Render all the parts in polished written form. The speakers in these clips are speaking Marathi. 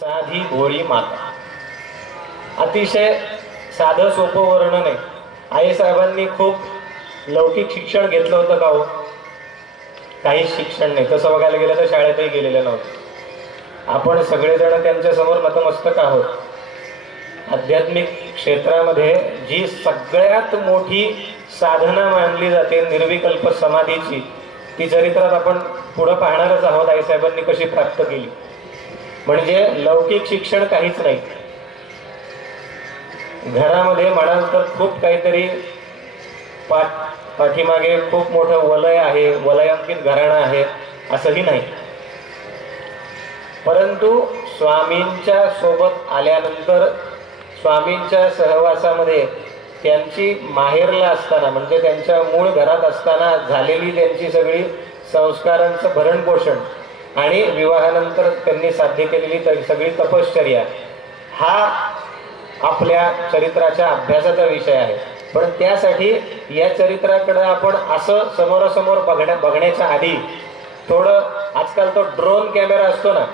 साधी भोळी माता. अतिशय साधं सोपं वर्णन आहे. आई साहेबांनी खूप लौकिक शिक्षण घेतलं होतं का हो? काहीच शिक्षण नाही. तसं बघायला गेलं तर शाळेतही गेलेलं नव्हतं. आपण सगळेजण त्यांच्या समोर नतमस्तक आहोत. आध्यात्मिक क्षेत्रामध्ये जी सगळ्यात मोठी साधना मानली जाते निर्विकल्प समाधीची, ती चरित्रात आपण पुढे पाहणारच आहोत. आई साहेबांनी कशी प्राप्त केली. म्हणजे लौकिक शिक्षण काहीच नाही. घरामध्ये म्हणाल तर खूप काहीतरी पाठीमागे खूप मोठं वलय आहे, वलयांकित घराणं आहे असंही नाही. परंतु स्वामींच्या सोबत आल्यानंतर, स्वामींच्या सहवासामध्ये त्यांची माहेरला असताना, म्हणजे त्यांच्या मूळ घरात असताना झालेली त्यांची सगळी संस्कारांचं भरणपोषण आणि विवाहानंतर त्यांनी साध्य केलेली सगळी तपश्चर्या, हा आपल्या चरित्राच्या अभ्यासाचा विषय आहे. पण त्यासाठी या चरित्राकडे आपण असं समोरासमोर बघण्याच्या आधी थोडं, आजकाल तो ड्रोन कॅमेरा असतो ना,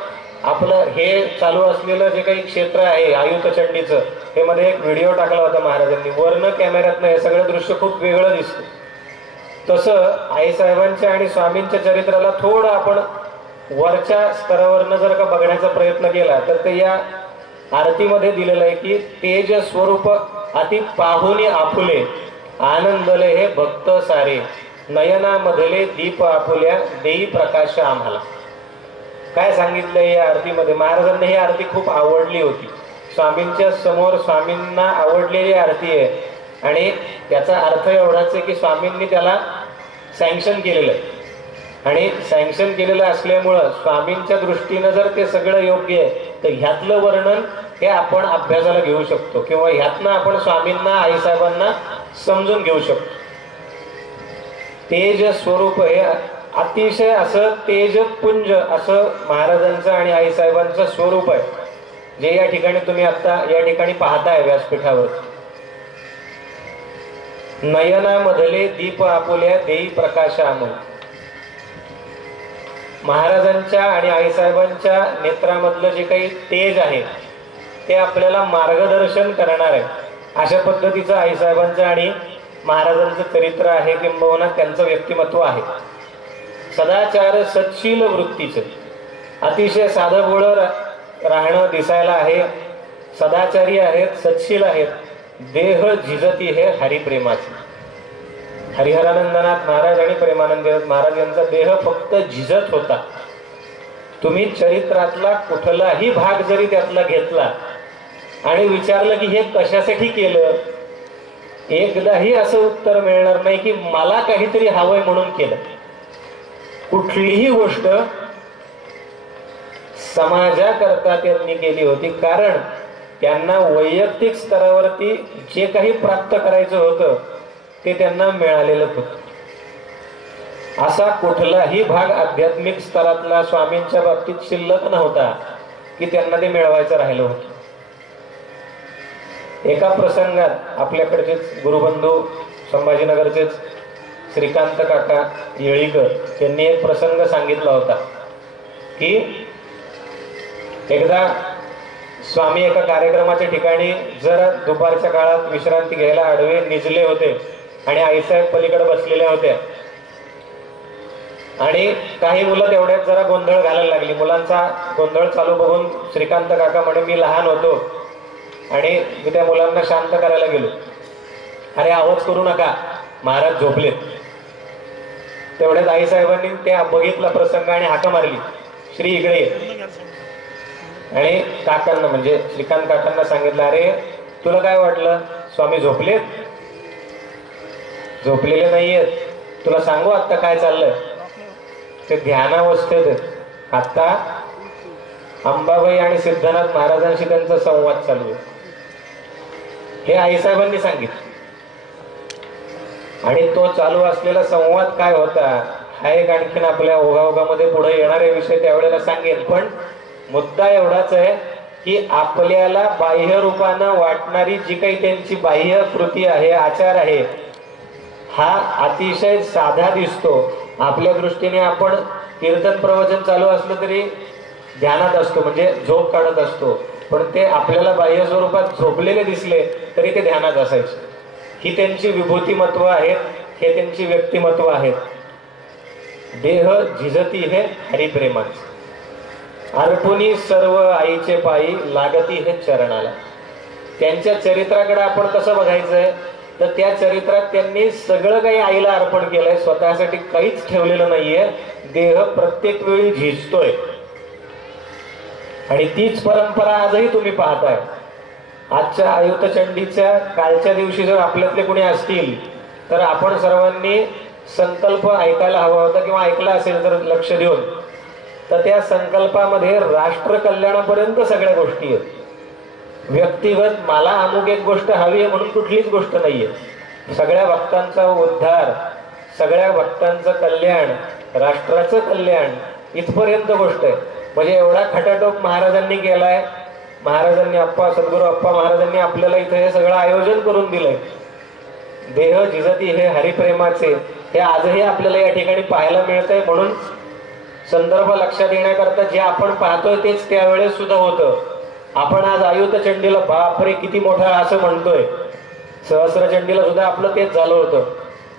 आपलं हे चालू असलेलं जे काही क्षेत्र आहे आयुतचंडीचं, हे मध्ये एक व्हिडिओ टाकला होता महाराजांनी. वर्ण कॅमेऱ्यातनं हे सगळं दृश्य खूप वेगळं दिसतं. तसं आईसाहेबांच्या आणि स्वामींच्या चरित्राला थोडं आपण वरच्या स्तरावरनं जर का बघण्याचा प्रयत्न केला तर ते या आरतीमध्ये दिलेलं आहे की तेज स्वरूप अति पाहुनी आपुले, आनंदले हे भक्त सारे, नयनामधले दीप आपुल्या, देई प्रकाश आम्हाला. काय सांगितलंय या आरतीमध्ये? महाराजांना ही आरती खूप आवडली होती. स्वामींच्या समोर स्वामींना आवडलेली आरती आहे आणि त्याचा अर्थ एवढाच आहे की स्वामींनी त्याला सँक्शन केलेलं आहे. आणि सँक्शन केलेलं असल्यामुळं स्वामींच्या दृष्टीनं जर ते सगळं योग्य आहे तर ह्यातलं वर्णन हे आपण अभ्यासाला घेऊ शकतो, किंवा ह्यातनं आपण स्वामींना, आईसाहेबांना समजून घेऊ शकतो. तेज स्वरूप हे अतिशय असं तेजपुंज असं महाराजांचं आणि आईसाहेबांचं स्वरूप आहे, जे या ठिकाणी तुम्ही आता या ठिकाणी पाहताय व्यासपीठावर. नयनामधले दीप आपुल्या, देई प्रकाश आमल. महाराजांच्या आणि आईसाहेबांच्या नेत्रामधलं जे काही तेज आहे ते आपल्याला मार्गदर्शन करणार आहे. अशा पद्धतीचं आईसाहेबांचं आणि महाराजांचं चरित्र आहे, किंबहुना त्यांचं व्यक्तिमत्व आहे. सदाचार सत्शील वृत्तीचं, अतिशय साधं बोळं राहणं दिसायला आहे. सदाचारी आहेत, सत्शील आहेत. देह झिजती हे हरिप्रेमाचे. हरिहरानंदनाथ महाराज आणि प्रेमानंद महाराज यांचा देह फक्त झिजत होता. तुम्ही चरित्रातला कुठलाही भाग जरी त्यातला घेतला आणि विचारलं की हे कशासाठी केलं, एकदाही असं उत्तर मिळणार नाही की मला काहीतरी हवंय म्हणून केलं. कुठलीही गोष्ट समाजाकरता त्यांनी केली होती, कारण त्यांना वैयक्तिक स्तरावरती जे काही प्राप्त करायचं होतं ते त्यांना मिळालेलं होतं. असा कुठलाही भाग आध्यात्मिक स्तरातला स्वामींच्या बाबतीत शिल्लक नव्हता की त्यांना ते मिळवायचं राहिलं होतं. एका प्रसंगात आपल्याकडचेच गुरुबंधू संभाजीनगरचेच श्रीकांत काका येळीकर यांनी एक प्रसंग सांगितला होता की एकदा स्वामी एका कार्यक्रमाच्या ठिकाणी जरा दुपारच्या काळात विश्रांती घ्यायला आडवे निजले होते आणि आईसाहेब पलीकडे बसलेल्या होत्या. आणि काही मुलं तेवढ्यात जरा गोंधळ घालायला लागली. मुलांचा गोंधळ चालू बघून श्रीकांत काका म्हणे, मी लहान होतो आणि मी त्या मुलांना शांत करायला गेलो. अरे आवाज करू नका, महाराज झोपलेत. तेवढ्यात आईसाहेबांनी त्या बघितला प्रसंग आणि हाका मारली, श्री इकडे ये. आणि काकांना, म्हणजे श्रीकांत काकांना सांगितलं, अरे तुला काय वाटलं, स्वामी झोपलेत? झोपलेले नाहीयेत. तुला सांगू आता काय चाललंय, ते ध्यानावस्थेत. आता अंबाबाई आणि सिद्धनाथ महाराजांशी त्यांचा संवाद चालू आहे, हे आईसाहेबांनी सांगितलं. आणि तो चालू असलेला संवाद काय होता हा एक आणखीन आपल्या ओघाओघामध्ये पुढे येणारे विषय त्यावेळेला सांगेल. पण मुद्दा एवढाच आहे की आपल्याला बाह्य रूपानं वाटणारी जी काही त्यांची बाह्य कृती आहे, आचार आहे, हा अतिशय साधा दिसतो आपल्या दृष्टीने. आपण कीर्तन प्रवचन चालू असलं तरी ध्यानात असतो म्हणजे झोप काढत असतो, पण ते आपल्याला बाह्य स्वरूपात झोपलेले दिसले तरी ते ध्यानात असायचे. ही त्यांची विभूतिमत्व आहेत, हे त्यांची व्यक्तिमत्व आहेत. देह झिजती हे हरिप्रेमाचे, अर्पुनी सर्व आईचे पायी लागती हे चरणाला. त्यांच्या चरित्राकडे आपण कसं बघायचंय तर त्या चरित्रात त्यांनी सगळं काही आईला अर्पण केलंय, स्वतःसाठी काहीच ठेवलेलं नाहीये. देह प्रत्येक वेळी झिजतोय आणि तीच परंपरा आजही तुम्ही पाहताय. आजच्या आयुतचंडीच्या कालच्या दिवशी जर आपल्यातले कुणी असतील तर आपण सर्वांनी संकल्प ऐकायला हवा होता किंवा ऐकला असेल तर लक्ष देऊन, तर त्या संकल्पामध्ये राष्ट्र कल्याणापर्यंत सगळ्या गोष्टी आहेत. व्यक्तिगत मला अमुक एक गोष्ट हवी आहे म्हणून कुठलीच गोष्ट नाहीये. सगळ्या भक्तांचा उद्धार, सगळ्या भक्तांचं कल्याण, राष्ट्राचं कल्याण इथपर्यंत गोष्ट आहे. म्हणजे एवढा खटाटोप महाराजांनी केलाय. महाराजांनी सद्गुरू अप्पा महाराजांनी आपल्याला इथे हे सगळं आयोजन करून दिलंय. देह झिजती हे हरिप्रेमाचे, हे आजही आपल्याला या ठिकाणी पाहायला मिळतंय. म्हणून संदर्भ लक्षात येण्याकरता जे आपण पाहतोय तेच त्यावेळेस सुद्धा होतं. आपण आज आयुतचंडीला बापरे किती मोठा असं म्हणतोय, सहस्रचंडीला सुद्धा आपलं तेच झालं होतं.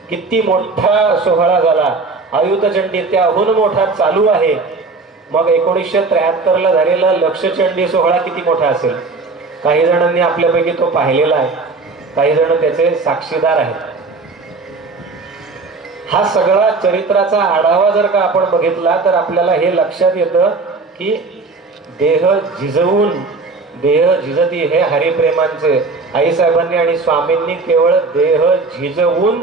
किती मोठा सोहळा झाला आयुतचंडी, त्याहून मोठा चालू आहे. मग 1973 ला झालेला लक्षचंडी सोहळा किती मोठा असेल. काही जणांनी आपल्यापैकी तो पाहिलेला आहे, काही जण त्याचे साक्षीदार आहेत. हा सगळा चरित्राचा आढावा जर का आपण बघितला तर आपल्याला हे लक्षात येतं की देह झिजवून, देह झिजती हे हरिप्रेमांचे. आईसाहेबांनी आणि स्वामींनी केवळ देह झिजवून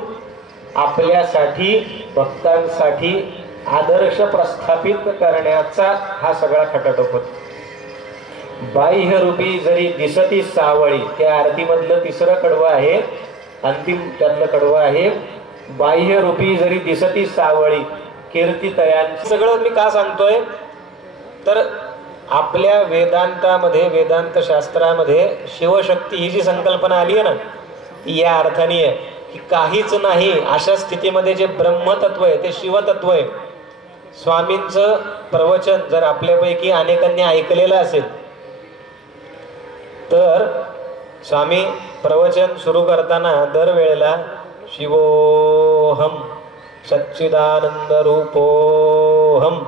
आपल्यासाठी, भक्तांसाठी आदर्श प्रस्थापित करण्याचा हा सगळा खटाटोप होता. बाह्य रूपी जरी दिसती सावळी, त्या आरतीमधलं तिसरं कडवं आहे, अंतिम त्यातलं कडवं आहे. बाह्य रूपी जरी दिसती सावळी कीर्तितयांची. सगळं मी का सांगतोय तर आपल्या वेदांतामध्ये, वेदांत शास्त्रामध्ये शिवशक्ती ही जी संकल्पना आली आहे ना, ती या अर्थाने आहे की काहीच नाही अशा स्थितीमध्ये जे ब्रह्मतत्व आहे ते शिवतत्व आहे. स्वामींचं प्रवचन जर आपल्यापैकी अनेकांनी ऐकलेलं असेल तर स्वामी प्रवचन सुरू करताना दरवेळेला शिवोहम सच्चिदानंद रूपोहम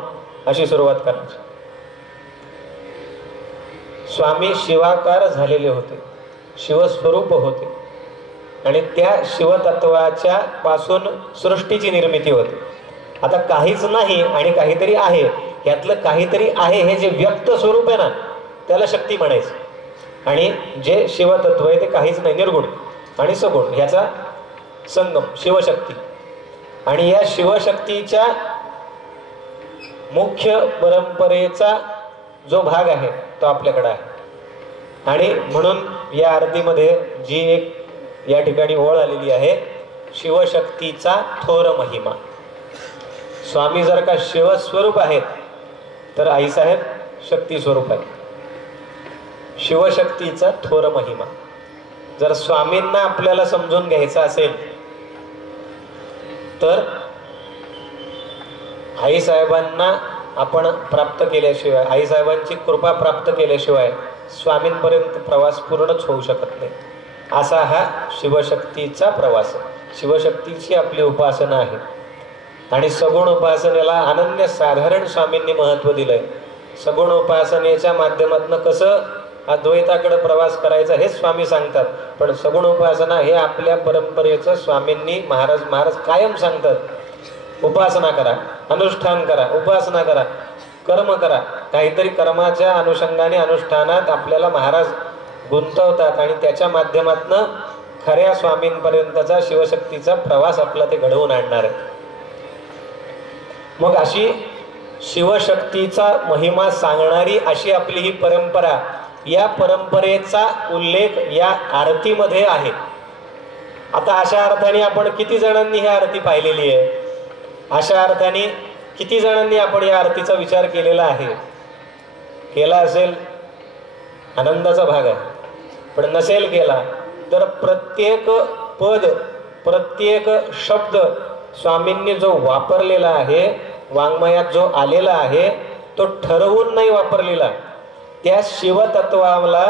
अशी सुरुवात करायची. स्वामी शिवाकार झालेले होते, शिवस्वरूप होते आणि त्या शिवतत्वाच्या पासून सृष्टीची निर्मिती होते. आता काहीच नाही आणि काहीतरी आहे, यातलं काहीतरी आहे हे जे व्यक्त स्वरूप आहे ना त्याला शक्ती म्हणायचं. आणि जे शिवतत्व आहे ते काहीच नाही, निर्गुण आणि सगुण ह्याचा संगम शिवशक्ती. आणि या शिवशक्तीच्या मुख्य परंपरेचा जो भाग आहे तो आपल्याकडे आहे. आणि म्हणून या आरतीमध्ये जी एक या ठिकाणी ओळ आलेली आहे, शिवशक्तीचा थोर महिमा. स्वामी जर का शिवस्वरूप आहेत तर आईसाहेब शक्ती स्वरूप आहे. शिवशक्तीचा थोर महिमा जर स्वामींना आपल्याला समजून घ्यायचा असेल तर आईसाहेबांना आपण प्राप्त केल्याशिवाय, आईसाहेबांची कृपा प्राप्त केल्याशिवाय स्वामींपर्यंत प्रवास पूर्णच होऊ शकत नाही. असा हा शिवशक्तीचा प्रवास आहे. शिवशक्तीची आपली उपासना आहे. आणि सगुण उपासनेला अनन्य साधारण स्वामींनी महत्त्व दिलंय. सगुण उपासनेच्या माध्यमातून कसं अद्वैताकडे प्रवास करायचा हे स्वामी सांगतात, पण सगुण उपासना हे आपल्या परंपरेचं स्वामींनी महाराज कायम सांगतात. उपासना करा, अनुष्ठान करा, उपासना करा, कर्म करा. काहीतरी कर्माच्या अनुषंगाने अनुष्ठानात आपल्याला महाराज गुंतवतात आणि त्याच्या माध्यमातून खऱ्या स्वामींपर्यंतचा शिवशक्तीचा प्रवास आपला ते घडवून आणणार आहे. मग अशी शिवशक्तीचा महिमा सांगणारी अशी आपली ही परंपरा, या परंपरेचा उल्लेख या आरतीमध्ये आहे. आता अशा अर्थाने आपण किती जणांनी ही आरती पाहिलेली आहे, अशा अर्थाने किती जणांनी आपण या आरतीचा विचार केलेला आहे. केला असेल आनंदाचा भाग आहे, पण नसेल केला तर प्रत्येक पद, प्रत्येक शब्द स्वामींनी जो वापरलेला आहे, वाङ्मयात जो आलेला आहे तो ठरवून नाही वापरलेला. त्या शिवतत्वाला,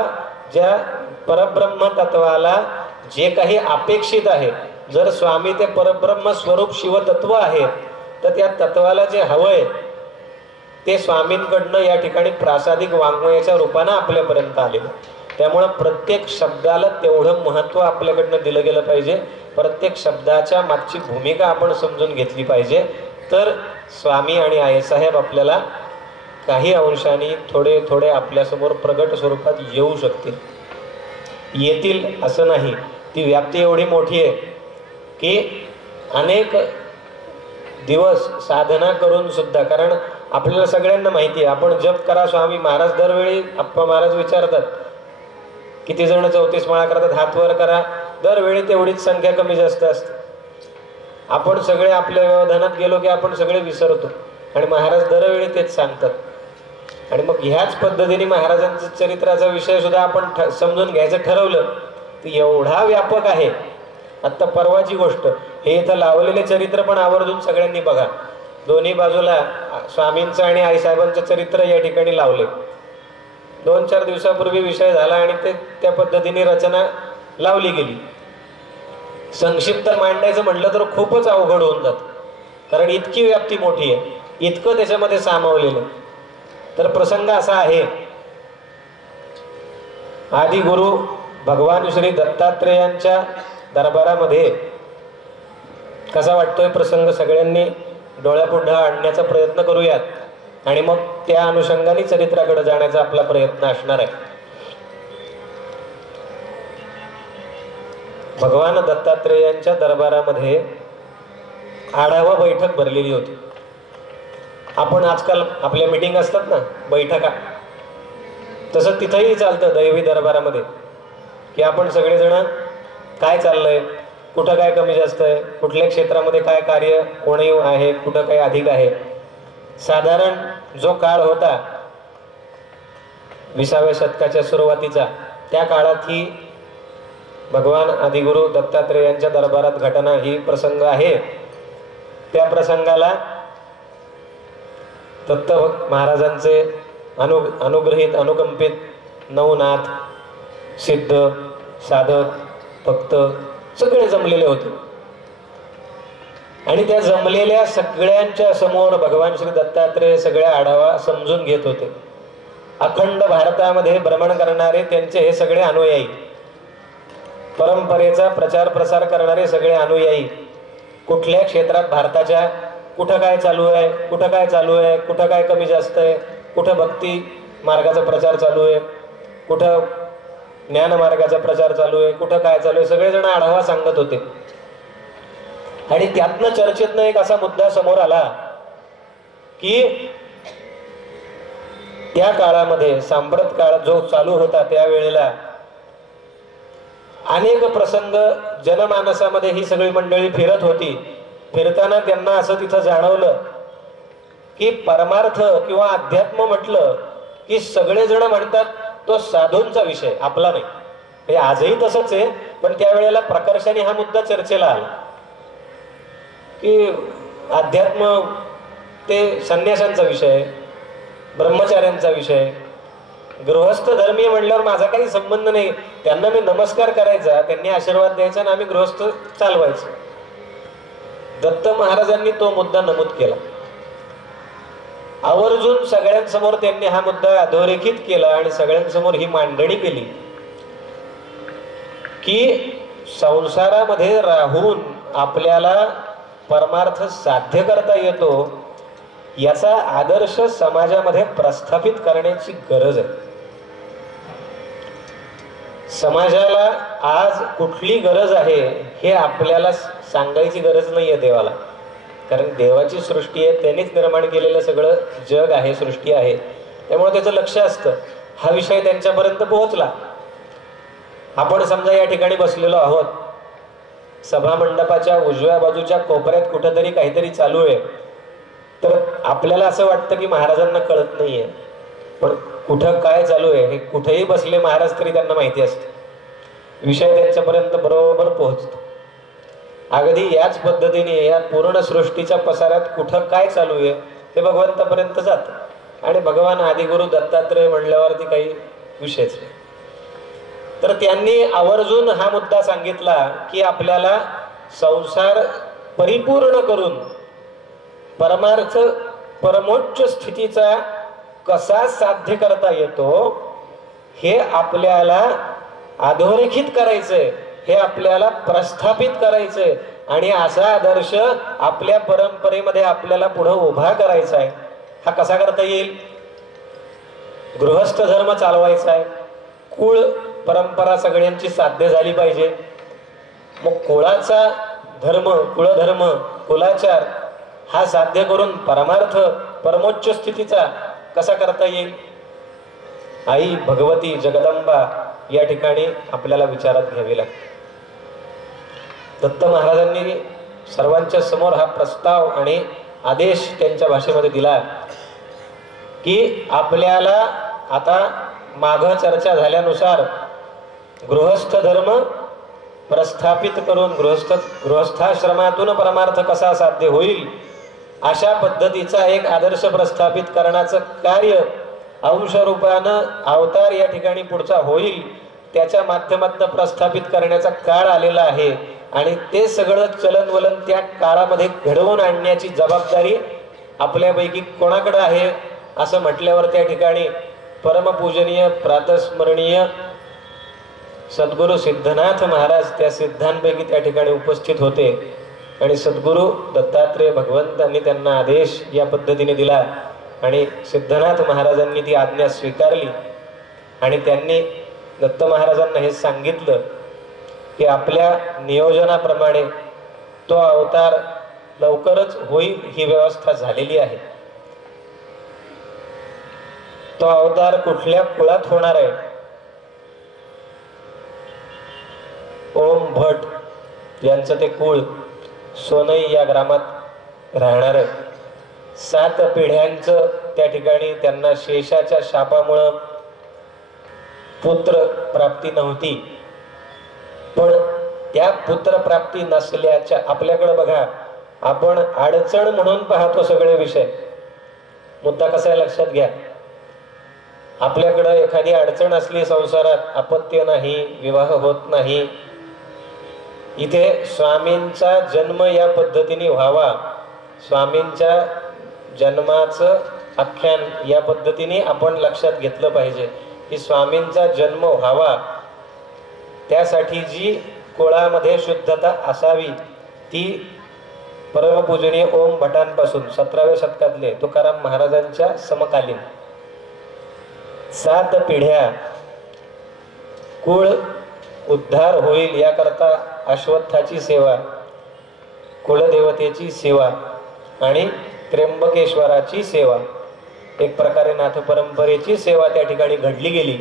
ज्या परब्रह्म तत्वाला जे काही अपेक्षित आहे, जर स्वामी ते परब्रह्म स्वरूप शिवतत्व आहे, तर त्या तत्वाला जे हवंय ते स्वामींकडनं या ठिकाणी प्रासादिक वाङ्मयाच्या रूपानं आपल्यापर्यंत आलेलं. त्यामुळं प्रत्येक शब्दाला तेवढं महत्त्व आपल्याकडनं दिलं गेलं पाहिजे. प्रत्येक शब्दाच्या मागची भूमिका आपण समजून घेतली पाहिजे. तर स्वामी आणि आईसाहेब आपल्याला काही अंशाने थोडे थोडे आपल्यासमोर प्रगट स्वरूपात येऊ शकतील. येतील असं नाही, ती व्याप्ती एवढी मोठी आहे की अनेक दिवस साधना करून सुद्धा, कारण आपल्याला सगळ्यांना माहिती आहे, आपण जप करा स्वामी महाराज, दरवेळी अप्पा महाराज विचारतात किती जण 34 माळा करतात, हात वर करा, दरवेळी तेवढीच संख्या कमी जास्त असते. आपण सगळे आपल्या व्यवधानात गेलो की आपण सगळे विसरतो आणि महाराज दरवेळी तेच सांगतात. आणि मग ह्याच पद्धतीने महाराजांचं चरित्राचा विषय सुद्धा आपण समजून घ्यायचं ठरवलं की एवढा व्यापक आहे. आत्ता परवाची गोष्ट, हे इथं लावलेले चरित्र पण आवर्जून सगळ्यांनी बघा. दोन्ही बाजूला स्वामींचं आणि आईसाहेबांचं चरित्र या ठिकाणी लावले. 2-4 दिवसापूर्वी विषय झाला आणि ते त्या पद्धतीने रचना लावली गेली. संक्षिप्त मांडायचं म्हटलं तर खूपच अवघड होऊन जात, कारण इतकी व्याप्ती मोठी आहे, इतकं त्याच्यामध्ये सामावलेलं. तर प्रसंग असा आहे, आदि गुरु भगवान श्री दत्तात्रेयांच्या दरबारामध्ये कसा वाटतोय प्रसंग सगळ्यांनी डोळ्यापुढे आणण्याचा प्रयत्न करूयात आणि मग त्या अनुषंगाने चरित्राकडे जाण्याचा आपला प्रयत्न असणार आहे. भगवान दत्तात्रेयांच्या दरबारामध्ये आढावा बैठक भरलेली होती. आपण आजकाल आपल्या मीटिंग असतात ना, बैठका, तसं तिथंही चालतं दैवी दरबारामध्ये की आपण सगळेजण काय चाललंय, कुठं काय कमी जास्त आहे, कुठल्या क्षेत्रामध्ये काय कार्य कोणी आहे, कुठं काय अधिक आहे. साधारण जो काळ होता 20व्या शतकाच्या सुरुवातीचा, त्या काळात ही भगवान आदिगुरु दत्तात्रेयांच्या दरबारात घटना ही प्रसंग आहे. त्या प्रसंगाला दत्त महाराजांचे अनुग्रहित अनुकंपित नवनाथ, सिद्ध, साधक, भक्त सगळे जमलेले होते. आणि त्या जमलेल्या सगळ्यांच्या समोर भगवान श्री दत्तात्रेय सगळ्या आढावा समजून घेत होते. अखंड भारतामध्ये भ्रमण करणारे त्यांचे हे सगळे अनुयायी, परंपरेचा प्रचार प्रसार करणारे सगळे अनुयायी, कुठल्या क्षेत्रात भारताच्या कुठं काय चालू आहे, कुठं काय चालू आहे, कुठं काय कमी जास्त आहे, कुठं भक्ती मार्गाचा प्रचार चालू आहे, कुठं ज्ञान मार्गाचा प्रचार चालू आहे, कुठं काय चालू आहे, सगळेजण आढावा सांगत होते. आणि त्यातनं चर्चेतनं एक असा मुद्दा समोर आला की त्या काळामध्ये सांप्रत काळ जो चालू होता त्यावेळेला अनेक प्रसंग जनमानसामध्ये ही सगळी मंडळी फिरत होती. फिरताना त्यांना असं तिथं जाणवलं की परमार्थ किंवा अध्यात्म म्हटलं की सगळेजण म्हणतात तो साधूंचा विषय, आपला नाही. म्हणजे आजही तसंच आहे, पण त्यावेळेला प्रकर्षाने हा मुद्दा चर्चेला आला की अध्यात्म ते संन्यासांचा विषय, ब्रह्मचार्यांचा विषय, गृहस्थ धर्मीय म्हणल्यावर माझा काही संबंध नाही, त्यांना मी नमस्कार करायचा, त्यांनी आशीर्वाद द्यायचा आणि आम्ही गृहस्थ चालवायचं. दत्त महाराजांनी तो मुद्दा नमूद केला. आवर्जून सगळ्यांसमोर त्यांनी हा मुद्दा अधोरेखित केला आणि सगळ्यांसमोर ही मांडणी केली की संसारामध्ये राहून आपल्याला परमार्थ साध्य करता येतो, याचा आदर्श समाजामध्ये प्रस्थापित करण्याची गरज आहे. समाजाला आज कुठली गरज आहे हे आपल्याला सांगायची गरज नाहीये देवाला, कारण देवाची सृष्टी आहे, त्यांनीच निर्माण केलेलं सगळं जग आहे, सृष्टी आहे, त्यामुळे त्याचं लक्ष असतं. हा विषय त्यांच्यापर्यंत पोहोचला. आपण समजा या ठिकाणी बसलेलो आहोत, सभा मंडपाच्या उजव्या बाजूच्या कोपऱ्यात कुठेतरी काहीतरी चालू आहे, तर आपल्याला असं वाटतं की महाराजांना कळत नाहीये, पण कुठं काय चालू आहे हे कुठेही बसले महाराज तरी त्यांना माहिती असते. विषय त्यांच्यापर्यंत बरोबर पोहोचतो. अगदी याच पद्धतीने या पूर्ण सृष्टीच्या पसाऱ्यात कुठं काय चालू आहे ते भगवंतापर्यंत जात. आणि भगवान आदिगुरु दत्तात्रय म्हणल्यावरती काही विषयच नाही. तर त्यांनी आवर्जून हा मुद्दा सांगितला की आपल्याला संसार परिपूर्ण करून परमार्थ परमोच्च स्थितीचा कसा साध्य करता येतो हे आपल्याला अधोरेखित करायचंय, हे आपल्याला प्रस्थापित करायचंय आणि असा आदर्श आपल्या परंपरेमध्ये आपल्याला पुढे उभा करायचा आहे. हा कसा करता येईल? गृहस्थ धर्म चालवायचा आहे, कुळ परंपरा सगळ्यांची साध्य झाली पाहिजे. मग कुळाचा धर्म, कुळधर्म, कुलाचार हा साध्य करून परमार्थ परमोच्च स्थितीचा कसा करता येईल? आई भगवती जगदंबा या ठिकाणी आपल्याला विचारात घ्यावी लागते. दत्त महाराजांनी सर्वांच्या समोर हा प्रस्ताव आणि आदेश त्यांच्या भाषेमध्ये दिला की आपल्याला आता माग चर्चा झाल्यानुसार गृहस्थ धर्म प्रस्थापित करून गृहस्थाश्रमातून परमार्थ कसा साध्य होईल अशा पद्धतीचा एक आदर्श प्रस्थापित करण्याचं कार्य अंशरूपानं अवतार या ठिकाणी पुढचा होईल, त्याच्या माध्यमातून प्रस्थापित करण्याचा काळ आलेला आहे. आणि ते सगळं चलनवलन त्या काळामध्ये घडवून आणण्याची जबाबदारी आपल्यापैकी कोणाकडे आहे असं म्हटल्यावर त्या ठिकाणी परमपूजनीय प्रातस्मरणीय सद्गुरु सिद्धनाथ महाराज त्या सिद्धांपैकी त्या ठिकाणी उपस्थित होते. आणि सद्गुरु दत्तात्रेय भगवंतांनी त्यांना आदेश या पद्धतीने दिला आणि सिद्धनाथ महाराजांनी ती आज्ञा स्वीकारली. आणि त्यांनी दत्त महाराजांना हे सांगितलं की आपल्या नियोजनाप्रमाणे तो अवतार लवकरच होईल, ही व्यवस्था झालेली आहे. तो अवतार कुठल्या कुळात होणार आहे? ओम भट यांचं ते कुळ सोनई या ग्रामात राहणार आहे. 7 पिढ्यांचं त्या ठिकाणी त्यांना शेषाच्या शापामुळं पुत्र प्राप्ती नव्हती. पण त्या पुत्र प्राप्ती नसल्याच्या आपल्याकडे बघा, आपण अडचण म्हणून पाहतो सगळे विषय. मुद्दा कसा आहे लक्षात घ्या. आपल्याकडे एखादी अडचण असली संसारात, अपत्य नाही, विवाह होत नाही, इथे स्वामींचा जन्म या पद्धतीने व्हावा, स्वामींच्या जन्माचं आख्यान या पद्धतीने आपण लक्षात घेतलं पाहिजे की स्वामींचा जन्म व्हावा त्यासाठी जी कुळामध्ये शुद्धता असावी ती परमपूजनीय ओम भटांपासून 17व्या शतकातले तुकाराम महाराजांच्या समकालीन 7 पिढ्या कुळ उद्धार होईल याकरता अश्वत्थाची सेवा, कुलदेवतेची सेवा आणि त्र्यंबकेश्वराची सेवा, एक प्रकारे नाथ परंपरेची सेवा त्या ठिकाणी घडली गेली.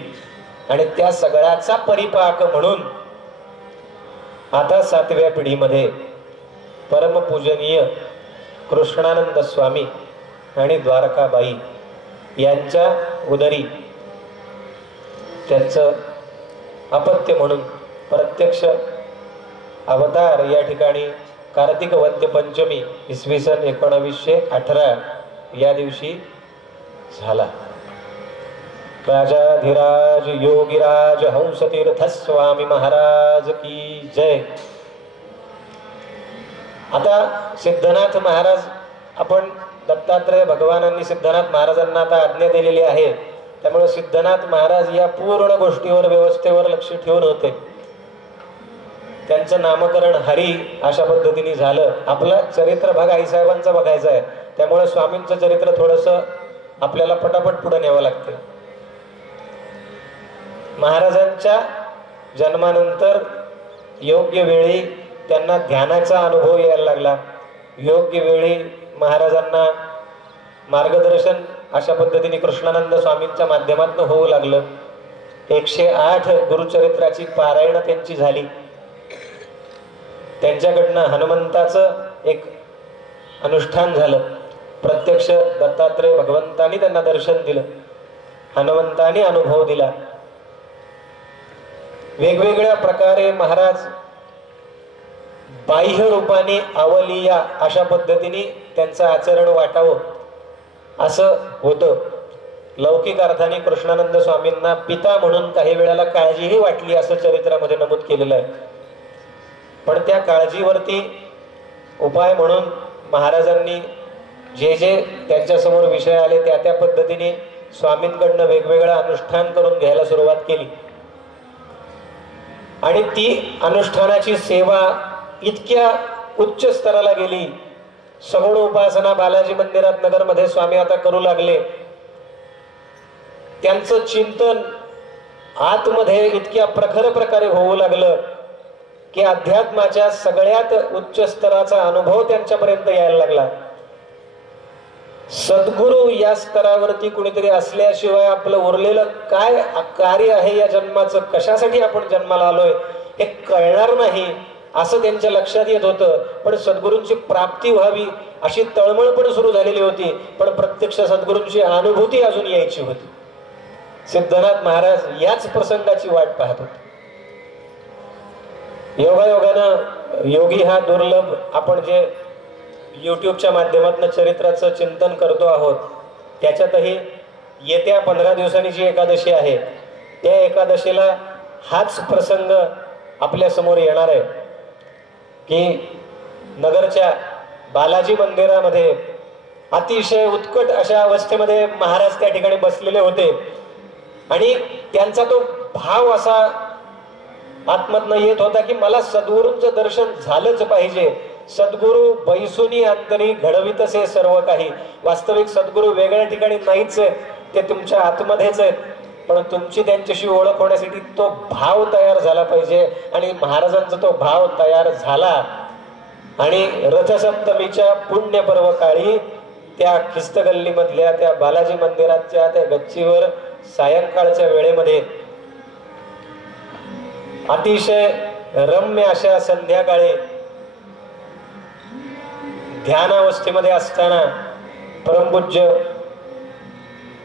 आणि त्या सगळ्याचा परिपाक म्हणून आता 7व्या पिढीमध्ये परमपूजनीय कृष्णानंद स्वामी आणि द्वारकाबाई यांच्या उदरी त्यांचं अपत्य म्हणून प्रत्यक्ष अवतार या ठिकाणी कार्तिक वद्य पंचमी इसवी सन 1918 या दिवशी झाला. राजाधिराज योगीराज हंसतीर्थ स्वामी महाराज की जय. आता सिद्धनाथ महाराज, आपण दत्तात्रय भगवानांनी सिद्धनाथ महाराजांना आता आज्ञा दिलेली आहे, त्यामुळे सिद्धनाथ महाराज या पूर्ण गोष्टीवर व्यवस्थेवर लक्ष ठेवून होते. त्यांचं नामकरण हरी अशा पद्धतीने झालं. आपला चरित्र भाग आईसाहेबांचा बघायचा आहे, त्यामुळे स्वामींचं चरित्र थोडस आपल्याला पटापट पुढे न्यावं लागतं. महाराजांच्या जन्मानंतर योग्य वेळी त्यांना ध्यानाचा अनुभव यायला लागला. योग्य वेळी महाराजांना मार्गदर्शन अशा पद्धतीने कृष्णानंद स्वामींच्या माध्यमातून होऊ लागलं. 108 गुरुचरित्राची पारायण त्यांची झाली. त्यांच्याकडनं हनुमंताचं एक अनुष्ठान झालं. प्रत्यक्ष दत्तात्रय भगवंतांनी त्यांना दर्शन दिलं, हनुमंतांनी अनुभव दिला. वेगवेगळ्या प्रकारे महाराज बाह्य रूपाने अवलिया अशा पद्धतीने त्यांचं आचरण वाटावं असं होतं. लौकिक अर्थाने कृष्णानंद स्वामींना पिता म्हणून काही वेळेला काळजीही वाटली असं चरित्रामध्ये नमूद केलेलं आहे. पण त्या काळजीवरती उपाय म्हणून महाराजांनी जे जे त्यांच्यासमोर विषय आले त्या त्या पद्धतीने स्वामींकडनं वेगवेगळं अनुष्ठान करून घ्यायला सुरुवात केली. आणि ती अनुष्ठानाची सेवा इतक्या उच्च स्तराला गेली. सगुण उपासना बालाजी मंदिरात नगरमध्ये स्वामी आता करू लागले. त्यांचं चिंतन आतमध्ये इतक्या प्रखर प्रकारे होऊ लागलं की अध्यात्माच्या सगळ्यात उच्च स्तराचा अनुभव त्यांच्यापर्यंत यायला लागला. सद्गुरू या स्तरावरती कुणीतरी असल्याशिवाय आपलं उरलेलं काय कार्य आहे या जन्माचं, कशासाठी आपण जन्माला आलोय हे कळणार नाही असं त्यांच्या लक्षात येत होतं. पण सद्गुरूंची प्राप्ती व्हावी अशी तळमळ पण सुरू झालेली होती. पण प्रत्यक्ष सद्गुरूंची अनुभूती अजून यायची होती. सिद्धनाथ महाराज याच प्रसंगाची वाट पाहत होते. योगायोगानं योगी हा दुर्लभ आपण जे युट्यूबच्या माध्यमातून चरित्राचं चिंतन करतो आहोत त्याच्यातही येत्या 15 दिवसांनी जी एकादशी आहे त्या एकादशीला हाच प्रसंग आपल्या समोर येणार आहे की नगरच्या बालाजी मंदिरामध्ये अतिशय उत्कट अशा अवस्थेमध्ये महाराज त्या ठिकाणी बसलेले होते. आणि त्यांचा तो भाव असा आत्मधनं येत होता की मला सद्गुरूंचं दर्शन झालंच पाहिजे. सद्गुरू बैसुनी अंतरी घडवितच हे सर्व काही. वास्तविक सद्गुरू वेगळ्या ठिकाणी नाहीच आहे, ते तुमच्या आतमध्येच आहेत. पण तुमची त्यांच्याशी ओळख होण्यासाठी तो भाव तयार झाला पाहिजे. आणि महाराजांचा तो भाव तयार झाला. आणि रथसप्तमीच्या पुण्यपर्व काळी त्या खिस्त गल्लीमधल्या त्या बालाजी मंदिराच्या त्या गच्चीवर सायंकाळच्या वेळेमध्ये अतिशय रम्य अशा संध्याकाळी ध्यानावस्थेमध्ये असताना परमपूज्य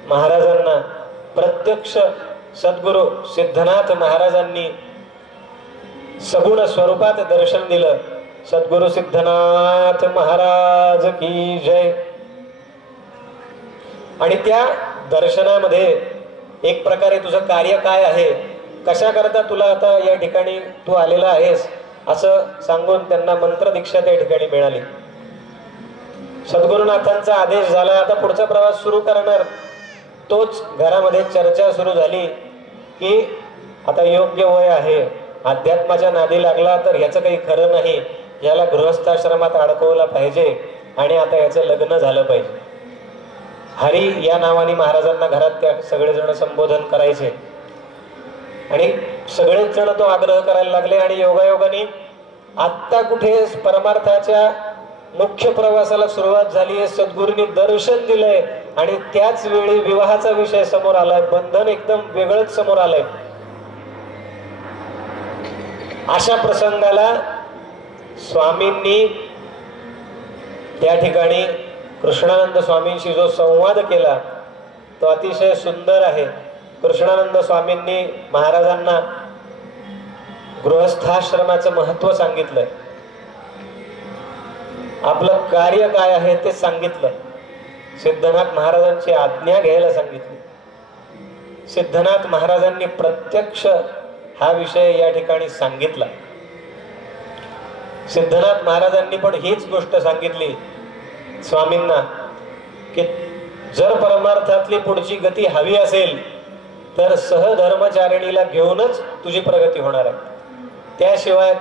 महाराजांना प्रत्यक्ष सद्गुरू सिद्धनाथ महाराजांनी सगुण स्वरूपात दर्शन दिलं. सद्गुरू सिद्धनाथ महाराज की जय. आणि त्या दर्शनामध्ये एक प्रकारे तुझं कार्य काय आहे, कशा करता तुला आता या ठिकाणी तू आलेला आहेस असं सांगून त्यांना मंत्र दीक्षा त्या ठिकाणी मिळाली. सद्गुरुनाथांचा आदेश झाला, आता पुढचा प्रवास सुरू करणार. तोच घरामध्ये चर्चा सुरू झाली की आता योग्य वय आहे, अध्यात्माच्या नादी लागला तर ह्याचं काही खरं नाही, याला गृहस्थाश्रमात अडकवला पाहिजे आणि आता याचं लग्न झालं पाहिजे. हरी या नावाने महाराजांना घरात त्या सगळेजण संबोधन करायचे. आणि सगळेच जण तो आग्रह करायला लागले. आणि योगायोगाने आत्ता कुठे परमार्थाच्या मुख्य प्रवासाला सुरुवात झाली आहे. सद्गुरूंनी दर्शन दिलंय आणि त्याच वेळी विवाहाचा विषय समोर आलाय. बंधन एकदम वेगळंच समोर आलंय. अशा प्रसंगाला स्वामींनी त्या ठिकाणी कृष्णानंद स्वामींशी जो संवाद केला तो अतिशय सुंदर आहे. कृष्णानंद स्वामींनी महाराजांना गृहस्थाश्रमाचं महत्व सांगितलंय. आपलं कार्य काय आहे ते सांगितलं. सिद्धनाथ महाराजांची आज्ञा घ्यायला सांगितली. सिद्धनाथ महाराजांनी प्रत्यक्ष हा विषय या ठिकाणी सांगितला. सिद्धनाथ महाराजांनी पण हीच गोष्ट सांगितली स्वामींना की जर परमार्थातली पुढची गती हवी असेल तर सहधर्मचारिणीला घेऊनच तुझी प्रगती होणार आहे. त्याशिवाय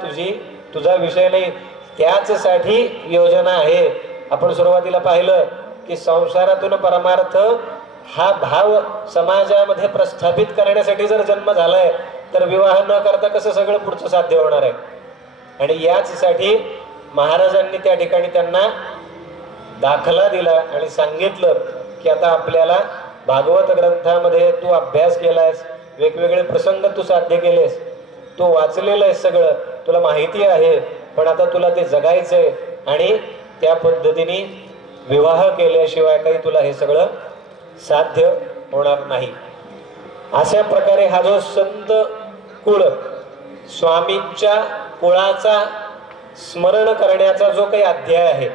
तुझा विषय नाही. त्याचसाठी योजना आहे. आपण सुरुवातीला पाहिलं की संसारातून परमार्थ हा भाव समाजामध्ये प्रस्थापित करण्यासाठी जर जन्म झालाय तर विवाह न करता कसं सगळं पुढचं साध्य होणार आहे. आणि याचसाठी महाराजांनी त्या ठिकाणी त्यांना दाखला दिला आणि सांगितलं की आता आपल्याला भागवत ग्रंथामध्ये तू अभ्यास केलायस, वेगवेगळे प्रसंग तू साध्य केलेस, तू वाचलेलं आहे, सगळं तुला माहिती आहे. पण आता तुला ते जगायचंय आणि त्या पद्धतीने विवाह केल्याशिवाय काही तुला हे सगळं साध्य होणार नाही. अशा प्रकारे हा जो संत कुळ स्वामींच्या कुळाचा स्मरण करण्याचा जो काही अध्याय आहे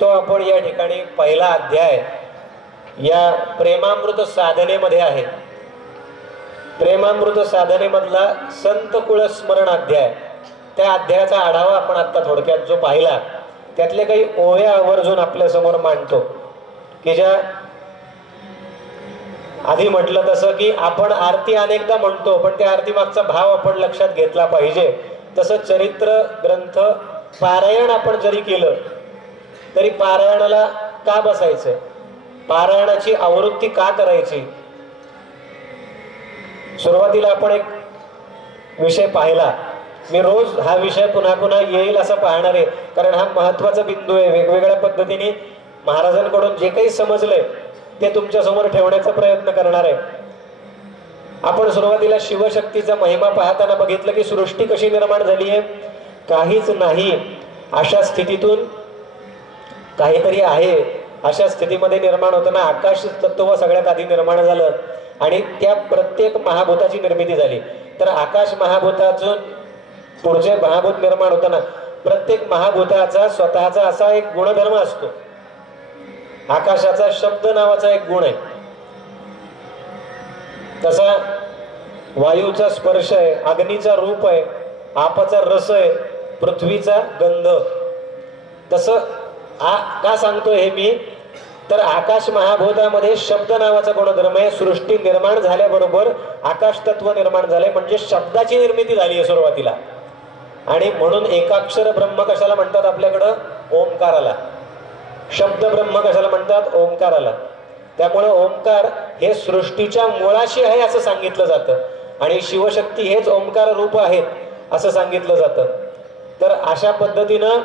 तो आपण या ठिकाणी पहिला अध्याय या प्रेमामृत साधनेमध्ये आहे. प्रेमामृत साधनेमधला संत कुळ स्मरण अध्याय, त्या अध्यायाचा आढावा आपण आता थोडक्यात जो पाहिला त्यातले काही ओव्या आवर्जून आपल्या समोर मांडतो की ज्या आधी म्हटलं तसं की आपण आरती अनेकदा म्हणतो पण त्या आरती मागचा भाव आपण लक्षात घेतला पाहिजे. तसं चरित्र ग्रंथ पारायण आपण जरी केलं तरी पारायणाला का बसायचं, पारायणाची आवृत्ती का करायची. सुरुवातीला आपण एक विषय पाहिला, मी रोज हा विषय पुन्हा पुन्हा येईल असं पाहणार आहे कारण हा महत्वाचा बिंदू आहे. वेगवेगळ्या पद्धतीने महाराजांकडून जे काही समजलंय ते तुमच्या समोर ठेवण्याचा प्रयत्न करणार आहे. आपण सुरुवातीला शिवशक्तीचा महिमा पाहताना बघितलं की सृष्टी कशी निर्माण झाली आहे, काहीच नाही अशा स्थितीतून काहीतरी आहे अशा स्थितीमध्ये निर्माण होताना आकाश तत्व सगळ्यात आधी निर्माण झालं आणि त्या प्रत्येक महाभूताची निर्मिती झाली. तर आकाश महाभूतातून पुढचे महाभूत निर्माण होताना प्रत्येक महाभूताचा स्वतःचा असा एक गुणधर्म असतो. आकाशाचा शब्द नावाचा एक गुण आहे, तसा वायूचा स्पर्श आहे, अग्नीचा रूप आहे, आपाचा रस आहे, पृथ्वीचा गंध. तसं का सांगतोय हे मी, तर आकाश महाभूतामध्ये शब्द नावाचा गुणधर्म आहे. सृष्टी निर्माण झाल्याबरोबर आकाश तत्व निर्माण झाले म्हणजे शब्दाची निर्मिती झाली आहे सुरुवातीला. आणि म्हणून एकाक्षर ब्रह्म कशाला म्हणतात आपल्याकडं, ओंकाराला. शब्द ब्रह्म कशाला म्हणतात, ओंकाराला. त्यामुळे ओंकार हे सृष्टीच्या मुळाशी आहे असं सांगितलं जातं आणि शिवशक्ती हेच ओंकार रूप आहेत असं सांगितलं जातं. तर अशा पद्धतीनं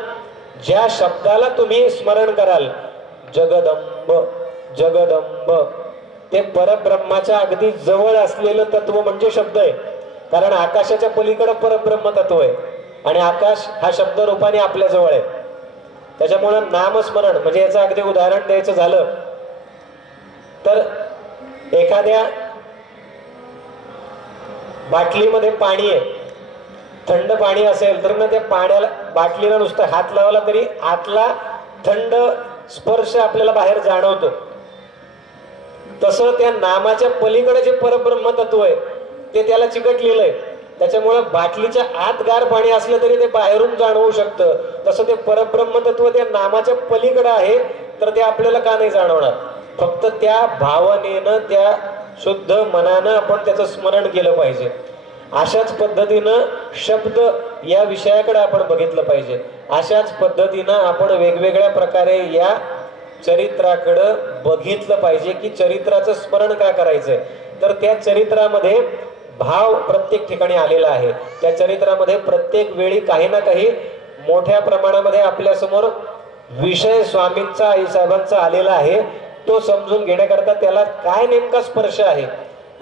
ज्या शब्दाला तुम्ही स्मरण कराल, जगदंब जगदंब, ते परब्रह्माच्या अगदी जवळ असलेलं तत्व म्हणजे शब्द आहे. कारण आकाशाच्या पलीकडे परब्रह्म तत्व आहे आणि आकाश हा शब्द रूपाने आपल्या जवळ आहे. त्याच्यामुळे नामस्मरण म्हणजे याचं अगदी उदाहरण द्यायचं झालं तर एखाद्या बाटलीमध्ये पाणी आहे, थंड पाणी असेल तर ना त्या पाण्याला बाटलीला नुसतं हात लावला तरी आतला थंड स्पर्श आपल्याला बाहेर जाणवतो. तसं त्या नामाच्या पलीकडे जे परब्रह्म तत्व आहे ते त्याला चिकटलेलं आहे. त्याच्यामुळे बाटलीच्या आत गार पाणी असलं तरी ते बाहेरून जाणवू शकतं. तसं ते परब्रह्म तत्व त्या नामाच्या पलीकडे आहे तर ते आपल्याला का नाही जाणवणार. फक्त त्या भावनेनं त्या शुद्ध मनानं आपण त्याचं स्मरण केलं पाहिजे. अशाच पद्धतीनं शब्द या विषयाकडे आपण बघितलं पाहिजे. अशाच पद्धतीनं आपण वेगवेगळ्या प्रकारे या चरित्राकडं बघितलं पाहिजे की चरित्राचं स्मरण का करायचंय. तर त्या चरित्रामध्ये भाव प्रत्येक ठिकाणी आलेला आहे. त्या चरित्रामध्ये प्रत्येक वेळी काही ना काही मोठ्या प्रमाणामध्ये आपल्या समोर विषय स्वामींचा आईसाहेबांचा आलेला आहे. तो समजून घेण्याकरता त्याला काय नेमका स्पर्श आहे,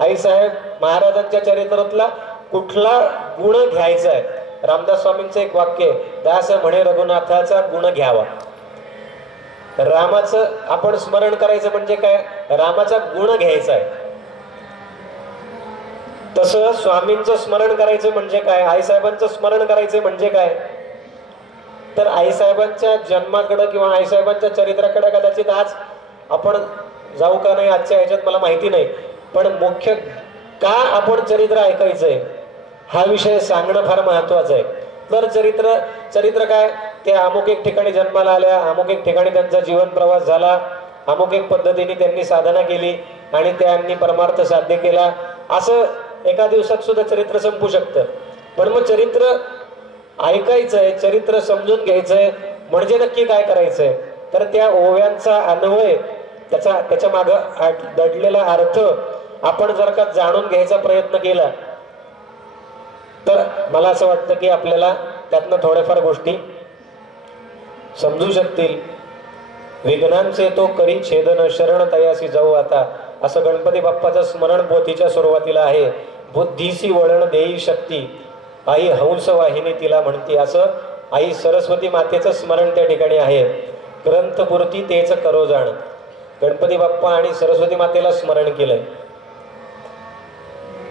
आईसाहेब महाराजांच्या चरित्रातला कुठला गुण घ्यायचा आहे. रामदास स्वामींचं एक वाक्य आहे, दास म्हणे रघुनाथाचा गुण घ्यावा. रामाचं आपण स्मरण करायचं म्हणजे काय, रामाचा गुण घ्यायचा आहे. तसं स्वामींचं स्मरण करायचं म्हणजे काय, आईसाहेबांचं स्मरण करायचं म्हणजे काय, तर आईसाहेबांच्या जन्माकडे किंवा आईसाहेबांच्या चरित्राकडे कदाचित आज आपण जाऊ का नाही आजच्या ह्याच्यात मला माहिती नाही. पण मुख्य का आपण चरित्र ऐकायचंय हा विषय सांगणं फार महत्वाचं आहे. तर चरित्र काय, ते अमुक एक ठिकाणी जन्माला आल्या, अमुक एक ठिकाणी त्यांचा जीवन प्रवास झाला, अमुक एक पद्धतीने त्यांनी साधना केली आणि त्यांनी परमार्थ साध्य केला, असं एका दिवसात सुद्धा चरित्र संपू शकतं. पण मग चरित्र ऐकायचंय, चरित्र समजून घ्यायचंय म्हणजे नक्की काय करायचंय, तर त्या ओव्यांचा अन्वय त्याच्या मागं दडलेला अर्थ आपण जर का जाणून घ्यायचा प्रयत्न केला तर मला असं वाटतं की आपल्याला त्यातनं थोड्याफार गोष्टी समजू शकतील. विघ्नांचे तो करी छेदन, शरण तयासी जाऊ आता, असं गणपती बाप्पाचं स्मरण पोथीच्या सुरुवातीला आहे. बुद्धीसी वळण देई शक्ती, आई हंस वाहिनी तिला म्हणती, असं आई सरस्वती मातेचं स्मरण त्या ठिकाणी आहे. ग्रंथपूर्ती तेच करो जाण, गणपती बाप्पा आणि सरस्वती मातेला स्मरण केलंय.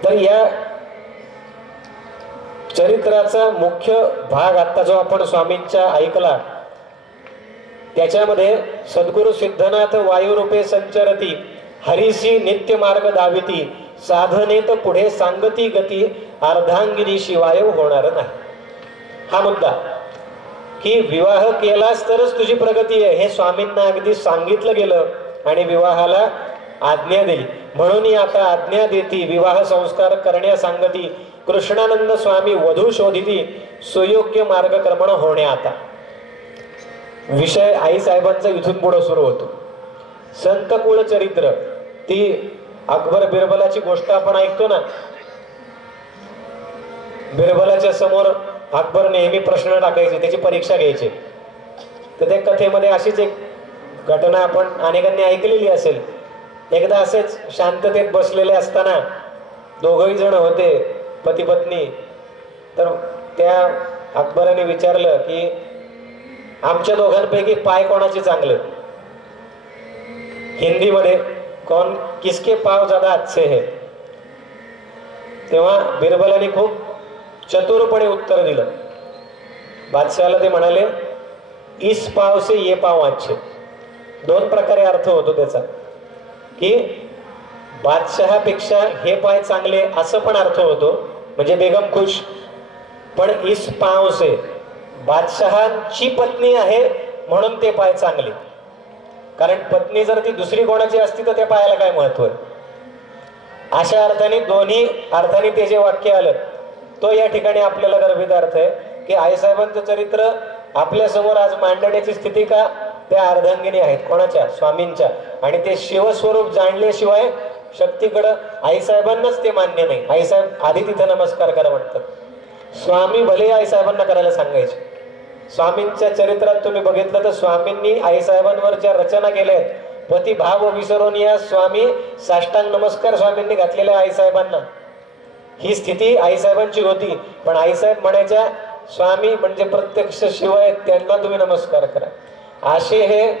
तर या चरित्राचा मुख्य भाग आता जो आपण स्वामींच्या ऐकला त्याच्यामध्ये सद्गुरु सिद्धनाथ वायुरूपे संचरती हरीसी नित्य मार्ग दाविती, साधनेत पुढे सांगती गती, अर्धांगिनी शिवाय होणार नाही. हा मुद्दा की विवाह केलास तरच तुझी प्रगती आहे हे स्वामींना अगदी सांगितलं गेलं आणि विवाहाला आज्ञा दिली. म्हणून आता आज्ञा देती विवाह संस्कार करण्या सांगती, कृष्णानंद स्वामी वधू शोधिती, सुयोग्य मार्गक्रमण होणे. आता विषय आई साहेबांचा इथून पुढे सुरू होतो. संत कुळ चरित्र, ती अकबर बिरबलाची गोष्ट आपण ऐकतो ना. बिरबलाच्या समोर अकबर नेहमी प्रश्न टाकायचे, त्याची परीक्षा घ्यायची. तर त्या कथेमध्ये अशीच एक घटना आपण अनेकांनी ऐकलेली असेल. एकदा असेच शांततेत बसलेले असताना दोघही जण होते पती पत्नी. तर त्या अकबराने विचारलं की आमच्या दोघांपैकी पाय कोणाचे चांगले, हिंदीमध्ये कौन किसके पाव ज्यादा अच्छे है. तेव्हा बिरबलाने खूप चतुरपणे उत्तर दिलं. बादशाहला ते म्हणाले इस पाव से ये पाव अच्छे. दोन प्रकारे अर्थ होतो त्याचा की बादशहापेक्षा हे पाय चांगले असं पण अर्थ होतो, म्हणजे बेगम खुश. पण इस पाव से बादशहाची पत्नी आहे म्हणून ते पाय चांगले. कारण पत्नी जर ती दुसरी कोणाची असती तर त्या पायाला काय महत्व आहे. अशा अर्थाने दोन्ही अर्थाने ते जे वाक्य आलं तो या ठिकाणी आपल्याला गर्भित अर्थ आहे की आईसाहेबांचं चरित्र आपल्या समोर आज मांडण्याची स्थिती का त्या अर्धांगिनी आहेत कोणाच्या, स्वामींच्या. आणि ते शिवस्वरूप जाणल्याशिवाय शक्तीकडं आईसाहेबांनाच ते मान्य नाही. आईसाहेब आधी तिथे नमस्कार करा म्हणतात. स्वामी भले आईसाहेबांना करायला सांगायचे. स्वामींच्या चरित्रात तुम्ही बघितलं तर स्वामींनी आईसाहेबांवर ज्या रचना केल्या आहेत, पती भाव विसरून या स्वामी साष्टांग नमस्कार स्वामींनी घातलेल्या आईसाहेबांना, ही स्थिती आईसाहेबांची होती. पण आईसाहेब म्हणायच्या स्वामी म्हणजे प्रत्यक्ष शिव आहेत, त्यांना तुम्ही नमस्कार करा. असे हे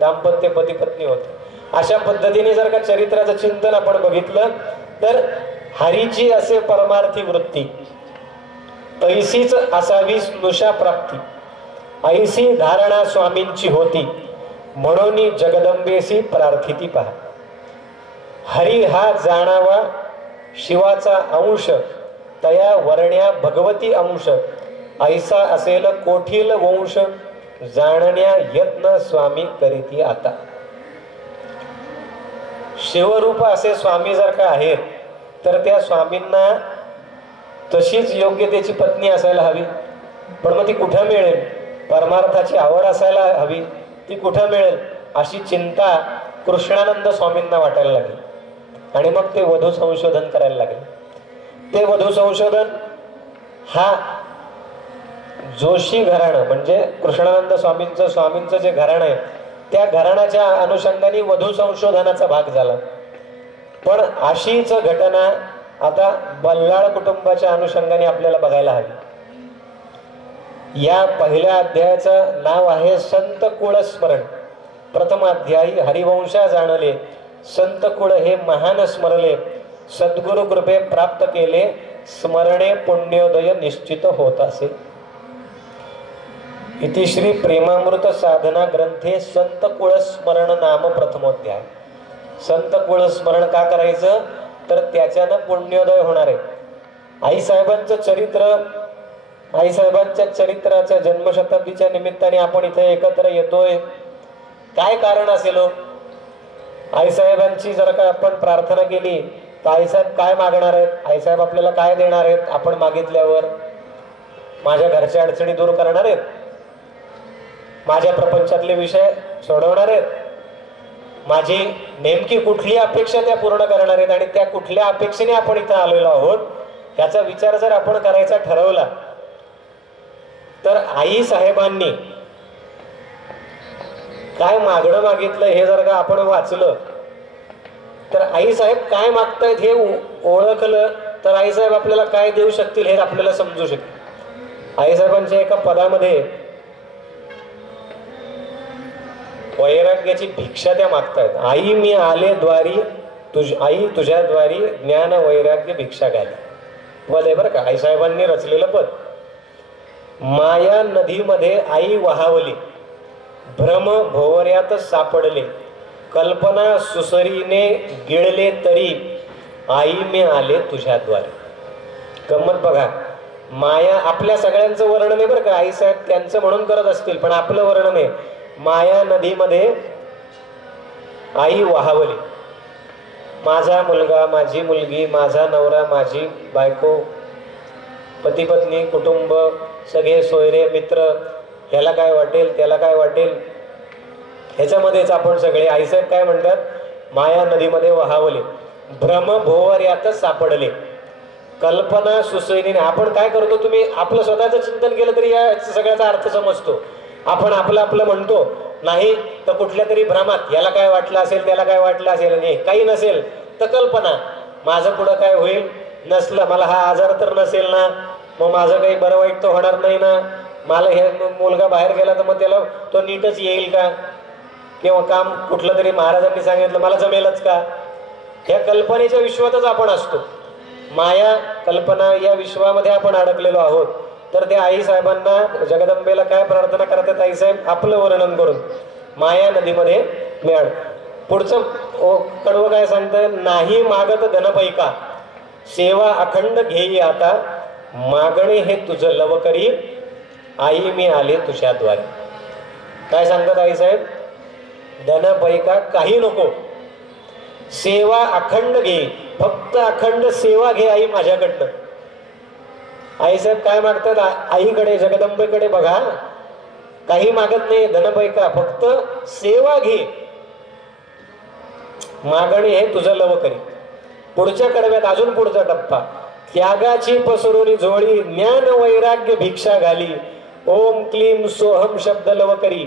दाम्पत्य पती पत्नी होते. अशा पद्धतीने जर का चरित्राचं चिंतन आपण बघितलं तर हरीची असे परमार्थी वृत्ती, तैसीच असावी स्नुषा प्राप्ती, ऐसी धारणा स्वामींची होती, म्हणून जगदंबेसी प्रार्थिती पहा. हरी हा जाणावा शिवाचा अंश, तया वर्ण्या भगवती अंश, ऐसा असेल कोठील वंश, जाणण्या यत्न स्वामी करीती आता. शिवरूप असे स्वामी जर का आहेत तर त्या स्वामींना तशीच योग्यतेची पत्नी असायला हवी. पण मग ती कुठं मिळेल, परमार्थाची आवड असायला हवी, ती कुठं मिळेल अशी चिंता कृष्णानंद स्वामींना वाटायला लागली. आणि मग ते वधू संशोधन करायला लागले. ते वधू संशोधन हा जोशी घराणं म्हणजे कृष्णानंद स्वामींचं जे घराणं आहे त्या घराण्याच्या अनुषंगाने वधू संशोधनाचा भाग झाला. पण अशीच घटना आता बल्लाळ कुटुंबाच्या अनुषंगाने आपल्याला बघायला हवी. या पहिल्या अध्यायाचं नाव आहे संत कुळ स्मरण. प्रथम अध्यायी हरिवंशा जाणले, संत कुळ हे महान स्मरले, सद्गुरु कृपे प्राप्त केले, स्मरणे पुण्योदय निश्चित होत असे. इति श्री प्रेमामृत साधना ग्रंथे संत कुळ स्मरण नाम प्रथमोध्याय. संत कुळ स्मरण का करायचं तर त्याच्यानं पुण्योदय होणार आहे. आईसाहेबांचं चरित्र, आईसाहेबांच्या चरित्राच्या जन्मशताब्दीच्या निमित्ताने आपण इथे एकत्र येतोय. काय कारण असेल? आईसाहेबांची जर का आपण प्रार्थना केली तर आईसाहेब काय मागणार आहेत, आईसाहेब आपल्याला काय देणार आहेत? आपण मागितल्यावर माझ्या घरच्या अडचणी दूर करणार आहेत, माझ्या प्रपंचातले विषय सोडवणार आहेत, माझी नेमकी कुठली अपेक्षा त्या पूर्ण करणार आहेत आणि त्या कुठल्या अपेक्षेने आपण इथं आलेलो आहोत याचा विचार जर आपण करायचा ठरवला तर आई साहेबांनी काय मागणं मागितलं हे जर का आपण वाचलं तर आई साहेब काय मागतायत हे ओळखलं तर आई साहेब आपल्याला काय देऊ शकतील हे आपल्याला समजू शकेल. आई साहेबांच्या एका पदामध्ये वैराग्याची भिक्षा त्या मागतायत. आई मी आले द्वारी आई तुझ्या द्वारी ज्ञान वैराग्य भिक्षा घाली. पद आहे बरं का, आई साहेबांनी रचलेलं पद. माया नदीमध्ये आई वहावली, भ्रम भोवऱ्यात सापडले, कल्पना सुसरीने गिळले तरी आई मी आले तुझ्याद्वारे. गंमत बघा, माया आपल्या सगळ्यांचं वर्णन आहे बरं का, आईसाहेब त्यांचं म्हणून करत असतील, पण आपलं वर्णन आहे. माया नदीमध्ये आई वाहावली. माझा मुलगा, माझी मुलगी, माझा नवरा, माझी बायको, पती पत्नी, कुटुंब, सगळे सोयरे मित्र, ह्याला काय वाटेल त्याला काय वाटेल, ह्याच्यामध्येच आपण सगळे. आईसाहेब काय म्हणतात, माया नदीमध्ये वाहावले, भ्रम भोवर्यातच सापडले, कल्पना सुसैनीने. आपण काय करतो, तुम्ही आपलं स्वतःचं चिंतन केलं तरी या सगळ्याचा अर्थ समजतो. आपण आपलं आपलं म्हणतो, नाही तर कुठल्या तरी भ्रमात याला काय वाटलं असेल त्याला काय वाटलं असेल, नाही काही नसेल तर कल्पना, माझं पुढं काय होईल, नसलं मला हा आजार तर नसेल ना, मग माझं काही बरं वाईट तर होणार नाही ना, मला हे मुलगा बाहेर गेला तर मग त्याला तो नीटच येईल का, किंवा काम कुठलं तरी महाराजांनी सांगितलं मला जमेलच का, ह्या कल्पनेच्या विश्वातच आपण असतो. माया कल्पना या विश्वामध्ये आपण अडकलेलो आहोत. तर त्या आईसाहेबांना, जगदंबेला काय प्रार्थना करतात आईसाहेब, आपलं वर्णन करून, माया नदीमध्ये मिळाल. पुढचं कडवं काय सांगतं, नाही मागत धनपैका सेवा अखंड घेई आता, मागणे हे तुझं लव करी आई मी आले तुझ्याद्वारे. काय सांगतात आईसाहेब, धनपैका काही नको, सेवा अखंड घे, फक्त अखंड सेवा घे आई माझ्याकडनं. आईसाहेब काय मागतात, आईकडे जगदंबेकडे बघा, काही मागत नाही धनपैका, फक्त सेवा घे, मागणे हे तुझं लव करी. पुढच्या कडव्यात अजून पुढचा टप्पा, त्यागाची पसरून जोळी ज्ञान वैराग्य भिक्षा घाली, ओम क्लीम सोहम शब्द लव करी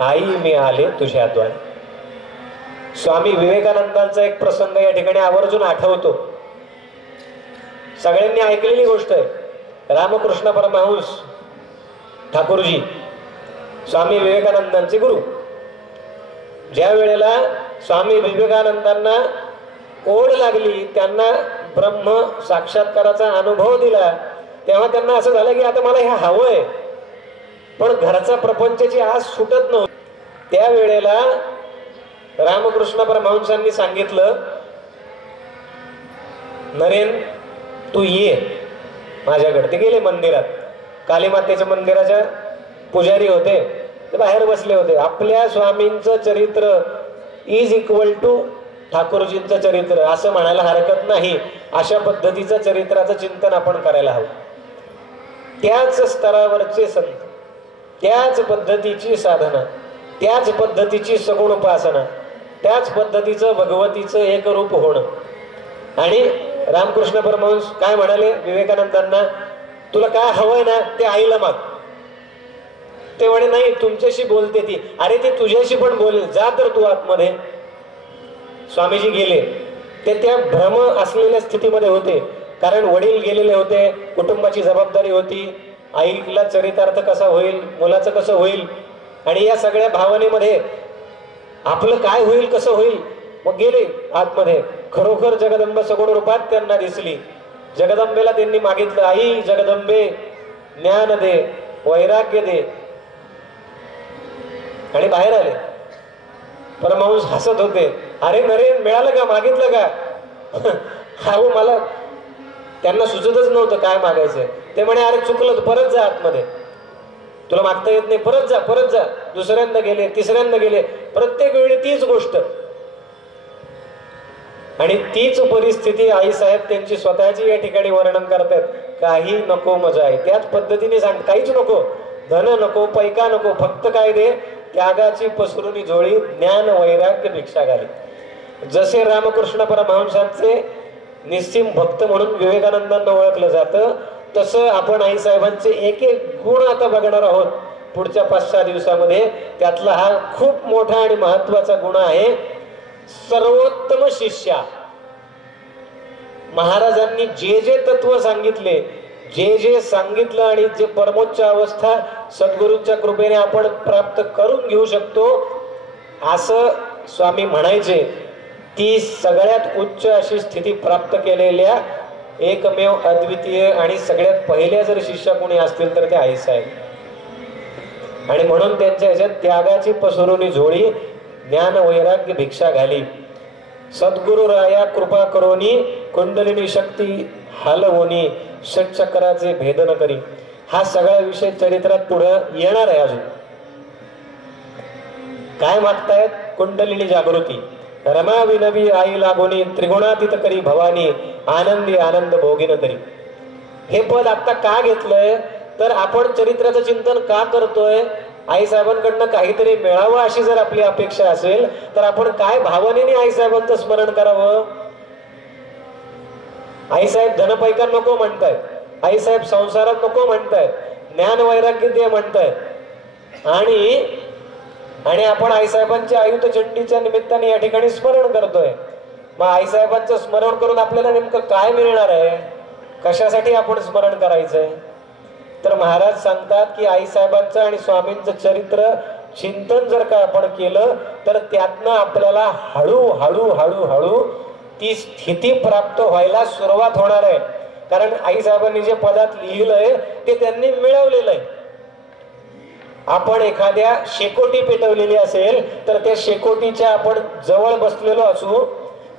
आई मी आले तुझ्याद्वारे. स्वामी विवेकानंदांचा एक प्रसंग या ठिकाणी आवर्जून आठवतो. सगळ्यांनी ऐकलेली गोष्ट आहे. रामकृष्ण परमहंस ठाकूरजी स्वामी विवेकानंदांचे गुरु, ज्या वेळेला स्वामी विवेकानंदांना ओढ लागली, त्यांना ब्रह्म साक्षात्काराचा अनुभव दिला, तेव्हा त्यांना असं झालं की आता मला हे हवंय, पण घरचा प्रपंचाची आस सुटत नव्हती. त्यावेळेला रामकृष्ण परमहंसांनी सांगितलं, नरेन तू ये माझ्याकडे. ते गेले मंदिरात, कालीमातेच्या मंदिराच्या पुजारी होते, ते बाहेर बसले होते. आपल्या स्वामींचं चरित्र इज इक्वल टू ठाकूरजींचं चरित्र असं म्हणायला हरकत नाही. अशा पद्धतीचं चरित्राचं चिंतन आपण करायला हवं. त्याच स्तरावरचे संत, त्याच पद्धतीची साधना, त्याच पद्धतीची सगुण उपासना, त्याच पद्धतीचं भगवतीचं एक रूप होणं. आणि रामकृष्ण परमहंस काय म्हणाले विवेकानंदांना, तुला काय हवंय ना ते आईला माग. ते म्हणे नाही तुमच्याशी बोलते ती. अरे ती तुझ्याशी पण बोलेल, जा तर तू आतमध्ये. स्वामीजी गेले, ते त्या भ्रम असलेल्या स्थितीमध्ये होते, कारण वडील गेलेले होते, कुटुंबाची जबाबदारी होती, आईला चरितार्थ कसा होईल, मुलाचं कसं होईल, आणि या सगळ्या भावनेमध्ये आपलं काय होईल कसं होईल. मग गेले आतमध्ये. खरोखर जगदंबा सगुण रूपात त्यांना दिसली. जगदंबेला त्यांनी मागितलं, आई जगदंबे ज्ञान दे, वैराग्य दे, आणि बाहेर आले. परमहंस हसत होते, अरे नरेन मिळालं का, मागितलं का? हा मला त्यांना सुचतच नव्हतं काय मागायचं. ते म्हणे अरे चुकलं, परत जा आतमध्ये, तुला मागता येत नाही, परत जा परत जा. दुसऱ्यांदा गेले, तिसऱ्यांदा गेले, प्रत्येक वेळी तीच गोष्ट आणि तीच परिस्थिती. आईसाहेब त्यांची स्वतःची या ठिकाणी वर्णन करतात, काही नको मजा आहे. त्याच पद्धतीने सांग, काहीच नको, धन नको, पैका नको, फक्त काय दे, त्यागाची पसरुनी झोळी, ज्ञान वैराग्य भिक्षा घाली. जसे रामकृष्ण परमहंसांचे निस्सीम भक्त म्हणून विवेकानंदांना ओळखलं जातं, तसं आपण आईसाहेबांचे एक एक गुण आता बघणार आहोत पुढच्या 5-6 दिवसामध्ये. त्यातला हा खूप मोठा आणि महत्वाचा गुण आहे, सर्वोत्तम शिष्या. महाराजांनी जे जे तत्व सांगितले, जे जे सांगितलं आणि जे परमोच्च अवस्था सद्गुरूंच्या कृपेने आपण प्राप्त करून घेऊ शकतो असं स्वामी म्हणायचे, ती सगळ्यात उच्च अशी स्थिती प्राप्त केलेल्या एकमेव अद्वितीय आणि सगळ्यात पहिल्या जर शिष्य कोणी असतील तर ते आईसाहेब. आणि म्हणून त्यांच्या ह्याच्यात त्यागाची पसरुनी झोळी, ज्ञान वैराग्य भिक्षा घाली, सद्गुरु राया कृपा करोनी, कुंडलिनी शक्ती हलवोनी, षटचक्राचे भेदन करी. हा सगळा विषय चरित्रात पुढं येणार आहे. अजून काय मागतायत? कुंडलिनी जागृती, रमा विनवी आई लागोनी, त्रिगुणातीत करी भवानी, आनंदी आनंद भोगिन तरी. हे पद आता का घेतलंय तर आपण चरित्राचं चिंतन का करतोय? आईसाहेबांकडनं काहीतरी मिळावं अशी जर आपली अपेक्षा असेल तर आपण काय भावनेने आईसाहेबांचं स्मरण करावं? आईसाहेब धनपैका नको म्हणतायत, आईसाहेब संसारात नको म्हणतायत, ज्ञान वैराग्य दे म्हणतायत, आणि आपण आईसाहेबांच्या आयुध चंडीच्या निमित्ताने या ठिकाणी स्मरण करतोय. मग आईसाहेबांचं स्मरण करून आपल्याला नेमकं काय मिळणार आहे? कशासाठी आपण स्मरण करायचंय? तर महाराज सांगतात की आईसाहेबांचं आणि स्वामींचं चरित्र चिंतन जर का आपण केलं तर त्यातनं आपल्याला हळूहळू हळूहळू ती स्थिती प्राप्त व्हायला सुरुवात होणार आहे. कारण आईसाहेबांनी जे पदात लिहिलंय ते त्यांनी मिळवलेलं आहे. आपण एखाद्या शेकोटी पेटवलेली असेल तर त्या शेकोटीच्या आपण जवळ बसलेलो असू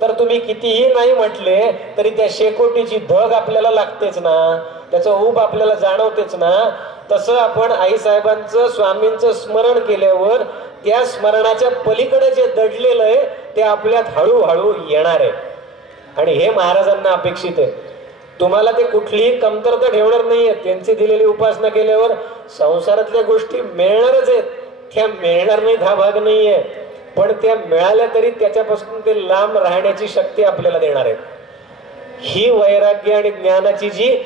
तर तुम्ही कितीही नाही म्हटले तरी त्या शेकोटीची धग आपल्याला लागतेच ना, त्याचं ऊब आपल्याला जाणवतेच ना. तसं आपण आईसाहेबांचं स्वामींचं स्मरण केल्यावर त्या स्मरणाच्या पलीकडे जे दडलेलं आहे ते आपल्यात हळूहळू येणार आहे. आणि हे महाराजांना अपेक्षित आहे. तुम्हाला ते कुठलीही कमतरता ठेवणार नाहीये. त्यांची दिलेली उपासना केल्यावर संसारातल्या गोष्टी मिळणारच आहेत, त्या मिळणार नाहीत हा भाग नाहीये, पण त्या मिळाल्या तरी त्याच्यापासून ते लांब राहण्याची शक्ती आपल्याला देणार आहे. ही वैराग्य आणि ज्ञानाची जी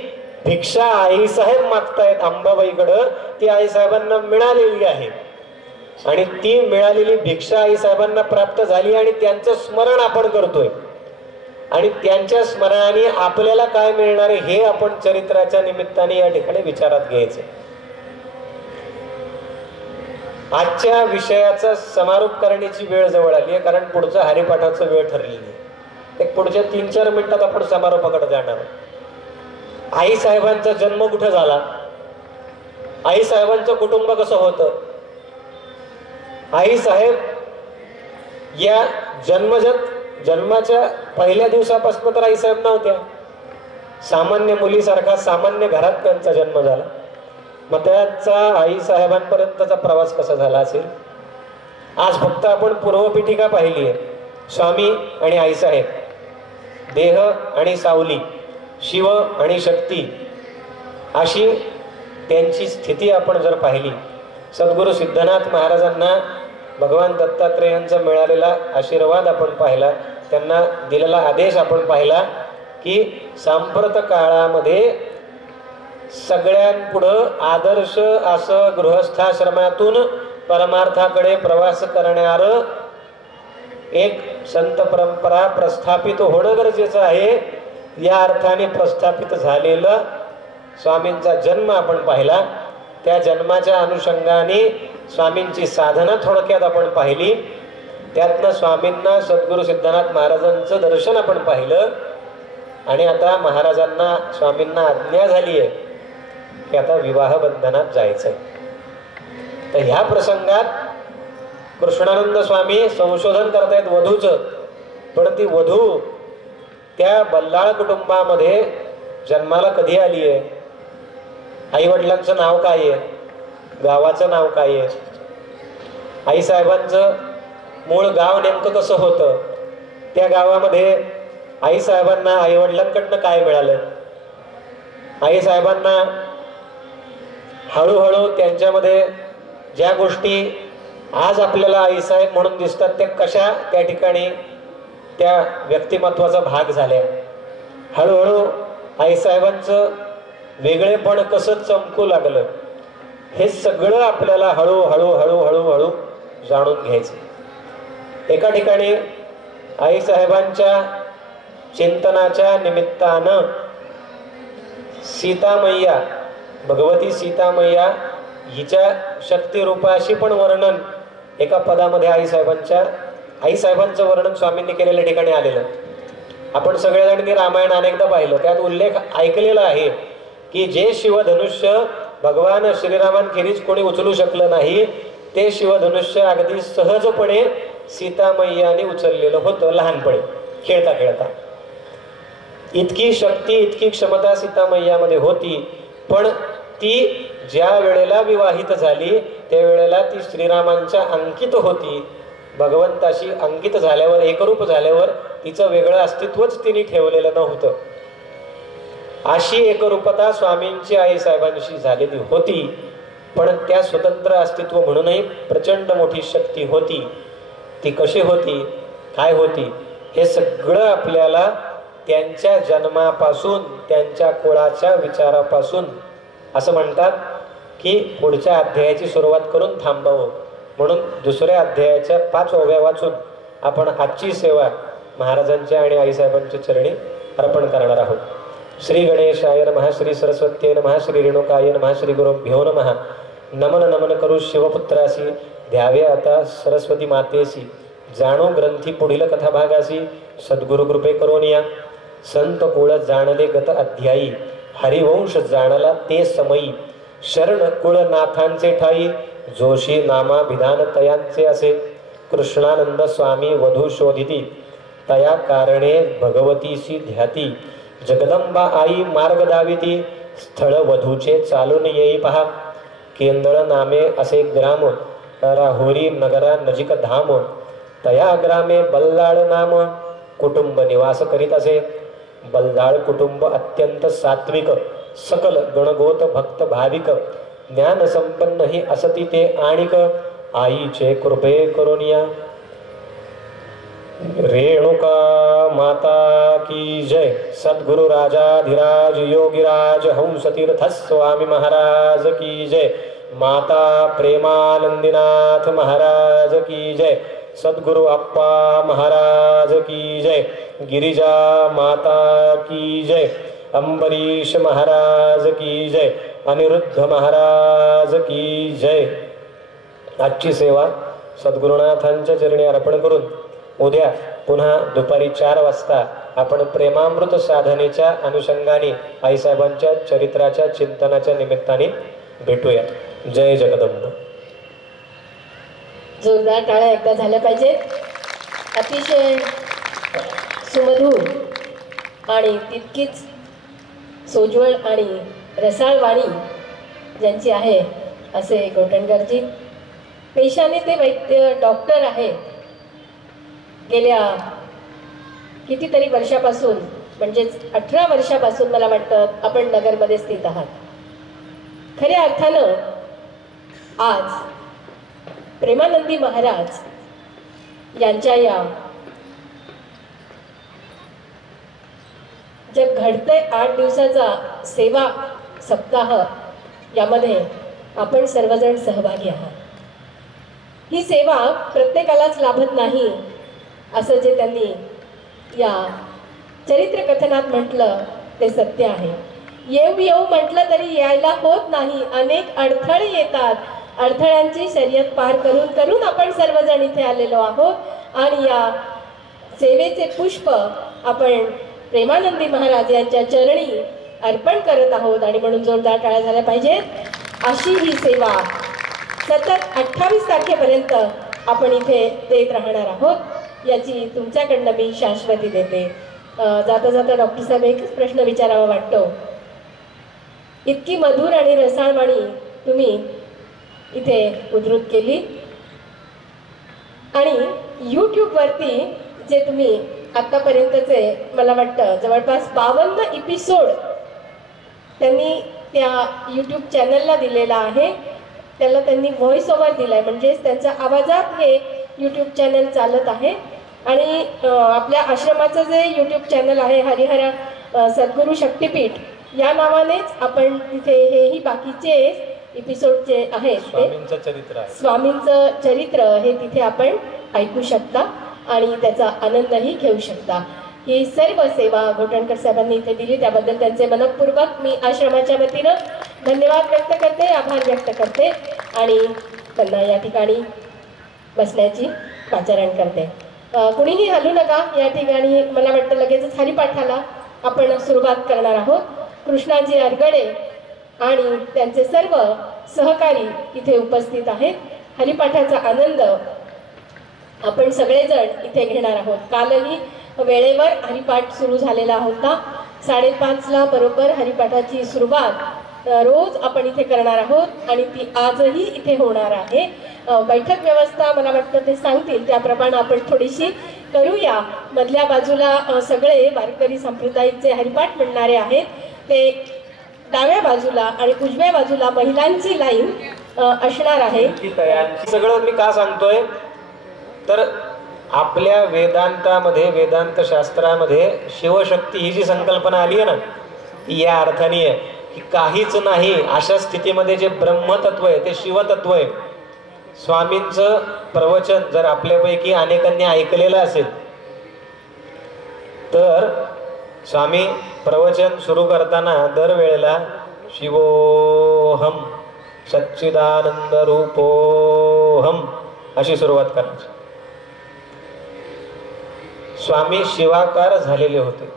भिक्षा आईसाहेब मागतायत अंबाबाईकडं ती आईसाहेबांना मिळालेली आहे. आणि ती मिळालेली भिक्षा आईसाहेबांना प्राप्त झाली आणि त्यांचं स्मरण आपण करतोय. आणि त्यांच्या स्मरणाने आपल्याला काय मिळणार आहे हे आपण चरित्राच्या निमित्ताने या ठिकाणी विचारात घ्यायचं. आजच्या विषयाचा समारोप करण्याची वेळ जवळ आली आहे, कारण पुढचं हरिपाठाचं वेळ ठरलेली आहे. एक पुढच्या 3-4 मिनिटात आपण समारोपाकडे जाणार. आईसाहेबांचा जन्म कुठं झाला, आईसाहेबांचं कुटुंब कसं होतं, आईसाहेब या जन्माच्या पहिल्या दिवसापासून तर आईसाहेब नव्हत्या. सामान्य मुलीसारखा सामान्य घरात त्यांचा जन्म झाला. मग त्याचा आईसाहेबांपर्यंतचा प्रवास कसा झाला असेल? आज फक्त आपण पूर्वपीठिका पाहिली आहे. स्वामी आणि आईसाहेब, देह आणि सावली, शिव आणि शक्ती, अशी त्यांची स्थिती आपण जर पाहिली. सद्गुरु सिद्धनाथ महाराजांना भगवान दत्तात्रेयांचा मिळालेला आशीर्वाद आपण पाहिला, त्यांना दिलेला आदेश आपण पाहिला की सांप्रत काळामध्ये सगळ्यांपुढं आदर्श असं गृहस्थाश्रमातून परमार्थाकडे प्रवास करणारं एक संत परंपरा प्रस्थापित होणं गरजेचं आहे. या अर्थाने प्रस्थापित झालेलं स्वामींचा जन्म आपण पाहिला. त्या जन्माच्या अनुषंगाने स्वामींची साधना थोडक्यात आपण पाहिली. त्यातनं स्वामींना सद्गुरु सिद्धनाथ महाराजांचं दर्शन आपण पाहिलं. आणि आता महाराजांना स्वामींना आज्ञा झाली आहे की आता विवाह बंधनात जायचंय. तर ह्या प्रसंगात कृष्णानंद स्वामी संशोधन करतायत वधूचं. पण ती वधू त्या बल्लाळ कुटुंबामध्ये जन्माला कधी आली आहे, आई वडिलांचं नाव काय आहे, गावाचं नाव काय आहे, आईसाहेबांचं मूळ गाव नेमकं कसं होतं, त्या गावामध्ये आईसाहेबांना आई वडिलांकडनं काय मिळालं, आईसाहेबांना हळूहळू त्यांच्यामध्ये ज्या गोष्टी आज आपल्याला आईसाहेब म्हणून दिसतात त्या कशा त्या ठिकाणी त्या व्यक्तिमत्वाचा भाग झाल्या. हळूहळू आईसाहेबांचं वेगळेपण कसं चमकू लागलं हे सगळं आपल्याला हळूहळू हळूहळू हळू जाणून घ्यायचं. एका ठिकाणी आईसाहेबांच्या चिंतनाच्या निमित्तानं सीतामय्या, भगवती सीतामय्या हिच्या शक्तिरूपाशी पण वर्णन एका पदामध्ये आईसाहेबांचं वर्णन स्वामींनी केलेल्या ठिकाणी आलेलं. आपण सगळेजणांनी रामायण अनेकदा पाहिलं. त्यात उल्लेख ऐकलेला आहे की जे शिवधनुष्य भगवान श्रीरामांखेरीज कोणी उचलू शकलं नाही ते शिवधनुष्य अगदी सहजपणे सीतामय्याने उचललेलं होतं लहानपणी खेळता खेळता. इतकी शक्ती इतकी क्षमता सीतामय्यामध्ये होती, पण ती ज्या वेळेला विवाहित झाली त्यावेळेला ती श्रीरामांच्या अंकित होती. भगवंताशी अंकित झाल्यावर एकरूप झाल्यावर तिचं वेगळं अस्तित्वच तिने ठेवलेलं नव्हतं. अशी एकरूपता स्वामींची आईसाहेबांशी झालेली होती, पण त्या स्वतंत्र अस्तित्व म्हणूनही प्रचंड मोठी शक्ती होती. ती कशी होती, काय होती, हे सगळं आपल्याला त्यांच्या जन्मापासून त्यांच्या कुळाच्या विचारापासून असं म्हणतात की पुढच्या अध्यायाची सुरुवात करून थांबावं. म्हणून दुसऱ्या अध्यायाच्या 5 ओव्या वाचून आपण आजची सेवा महाराजांच्या आणि आईसाहेबांच्या चरणी अर्पण करणार आहोत. श्री गणेशाय नमः, श्री सरस्वत्ये नमः, श्री रेणुकाय नमः, श्री गुरुभ्यो नमः. नमन नमन करू शिवपुत्रासी, द्यावे आता सरस्वती मातेसी. जाणो ग्रंथी पुढील कथाभागासी, सद्गुरु कृपे करोनिया. संत कुळ जाणले गत अध्यायी, हरिवंश जाणला ते समयी. शरण कुळनाथांचे ठाई, जोशी नामा विधान तयांचे असे. कृष्णानंद स्वामी वधू शोधिती, तया कारणे भगवतीसी ध्याती. जगदंबा आई मार्ग दाविती, स्थळ वधूचे चालून येई पहा. केंदळ नामे असे ग्राम, राहुरी नगरा नजिक धाम. तया ग्रामे बल्लाळ नाम, कुटुंब निवास करीत असे. बल्लाळ कुटुंब अत्यंत सात्विक, सकल गणगोत भक्त भाविक. ज्ञान संपन्न ही असती ते आणिक, आईचे कृपे करोनिया. रेणुका माता की जय. सद्गुरु राजाधिराज योगीराज हंसतीर्थ स्वामी महाराज की जय. माता प्रेमानंदीनाथ महाराज की जय. सद्गुरु अप्पा महाराज की जय. गिरिजा माता की जय. अंबरीश महाराज की जय. अनिरुद्ध महाराज की जय. आजची सेवा सद्गुरुनाथांच्या चरणी अर्पण करून उद्या पुन्हा दुपारी 4 वाजता आपण प्रेमामृत साधनेच्या अनुषंगाने आईसाहेबांच्या चरित्राच्या चिंतनाच्या निमित्ताने भेटूया. जय जगदंब. जोरदार टाळ्या एकदा झाल्या पाहिजेत. अतिशय सुमधूर आणि तितकीच सोज्वळ आणि रसाळ वाणी ज्यांची आहे असे गोटणकरजी. पेशाने ते वैद्य डॉक्टर आहेत. गेल्या कितीतरी वर्षापासून म्हणजेच 18 वर्षापासून मला वाटतं आपण नगरमध्ये स्थित आहात. खऱ्या अर्थानं आज प्रेमानंदी महाराज यांच्या या जे घडतंय 8 दिवसाचा सेवा सप्ताह यामध्ये आपण सर्वजण सहभागी आहात. ही सेवा प्रत्येकालाच लाभत नाही असं जे त्यांनी या चरित्र कथनात म्हटलं ते सत्य आहे. येऊ येऊ म्हटलं तरी यायला होत नाही. अनेक अडथळे येतात. अडथळ्यांची शर्यत पार करून करून आपण सर्वजण इथे आलेलो आहोत आणि या सेवेचे पुष्प आपण प्रेमानंदी महाराज यांच्या चरणी अर्पण करत आहोत आणि म्हणून जोरदार टाळ्या झाल्या पाहिजेत. अशी ही सेवा सतत 28 तारखेपर्यंत आपण इथे देत राहणार आहोत. याची तुमच्याकडनं मी शाश्वती देते. जाता जाता डॉक्टर साहेब एकच प्रश्न विचारावा वाटतो. इतकी मधुर आणि रसाळवाणी तुम्ही इथे उद्धृत केली आणि यूट्यूबवरती जे तुम्ही आत्तापर्यंतचे मला वाटतं जवळपास 52 एपिसोड त्यांनी त्या यूट्यूब चॅनलला दिलेला आहे. त्याला त्यांनी व्हॉइस ओव्हर दिलाय, म्हणजेच त्यांच्या आवाजात हे यूट्यूब चॅनल चालत आहे. आणि आपल्या आश्रमाचं जे यूट्यूब चॅनल आहे हरिहरा सद्गुरू शक्तिपीठ या नावानेच आपण तिथे हेही बाकीचे एपिसोड जे आहेत ते स्वामींचं चरित्र हे तिथे आपण ऐकू शकता आणि त्याचा आनंदही घेऊ शकता. ही सर्व सेवा घोटणकर साहेबांनी इथे दिली त्याबद्दल त्यांचे मनपूर्वक मी आश्रमाच्या वतीनं धन्यवाद व्यक्त करते, आभार व्यक्त करते आणि त्यांना या ठिकाणी बसण्याची पाचारण करते. कुणीही हलू नका. या ठिकाणी मला वाटतं लगेचच हरिपाठाला आपण सुरुवात करणार आहोत. कृष्णाजी अरगडे आणि त्यांचे सर्व सहकारी इथे उपस्थित आहेत. हरिपाठाचा आनंद आपण सगळेजण इथे घेणार आहोत. कालही वेळेवर हरिपाठ सुरू झालेला होता. 5:30ला बरोबर हरिपाठाची सुरुवात रोज आपण इथे करणार आहोत आणि ती आजही इथे होणार आहे. बैठक व्यवस्था मला वाटतं ते सांगतील त्याप्रमाणे आपण थोडीशी करूया. मधल्या बाजूला सगळे वारकरी संप्रदायाचे हरिपाठ म्हणणारे आहेत, ते डाव्या बाजूला आणि उजव्या बाजूला महिलांची लाईन असणार आहे. सगळं मी का सांगतोय तर आपल्या वेदांतामध्ये, वेदांत शास्त्रामध्ये शिवशक्ती ही जी संकल्पना आली आहे ना, ती या अर्थाने आहे की काहीच नाही अशा स्थितीमध्ये जे ब्रह्मतत्व आहे ते शिवतत्व आहे. स्वामींचं प्रवचन जर आपल्यापैकी अनेकांनी ऐकलेलं असेल तर स्वामी प्रवचन सुरू करताना दरवेळेला शिवोहम सच्चिदानंद रूपोहम अशी सुरुवात करायची. स्वामी शिवाकार झालेले होते,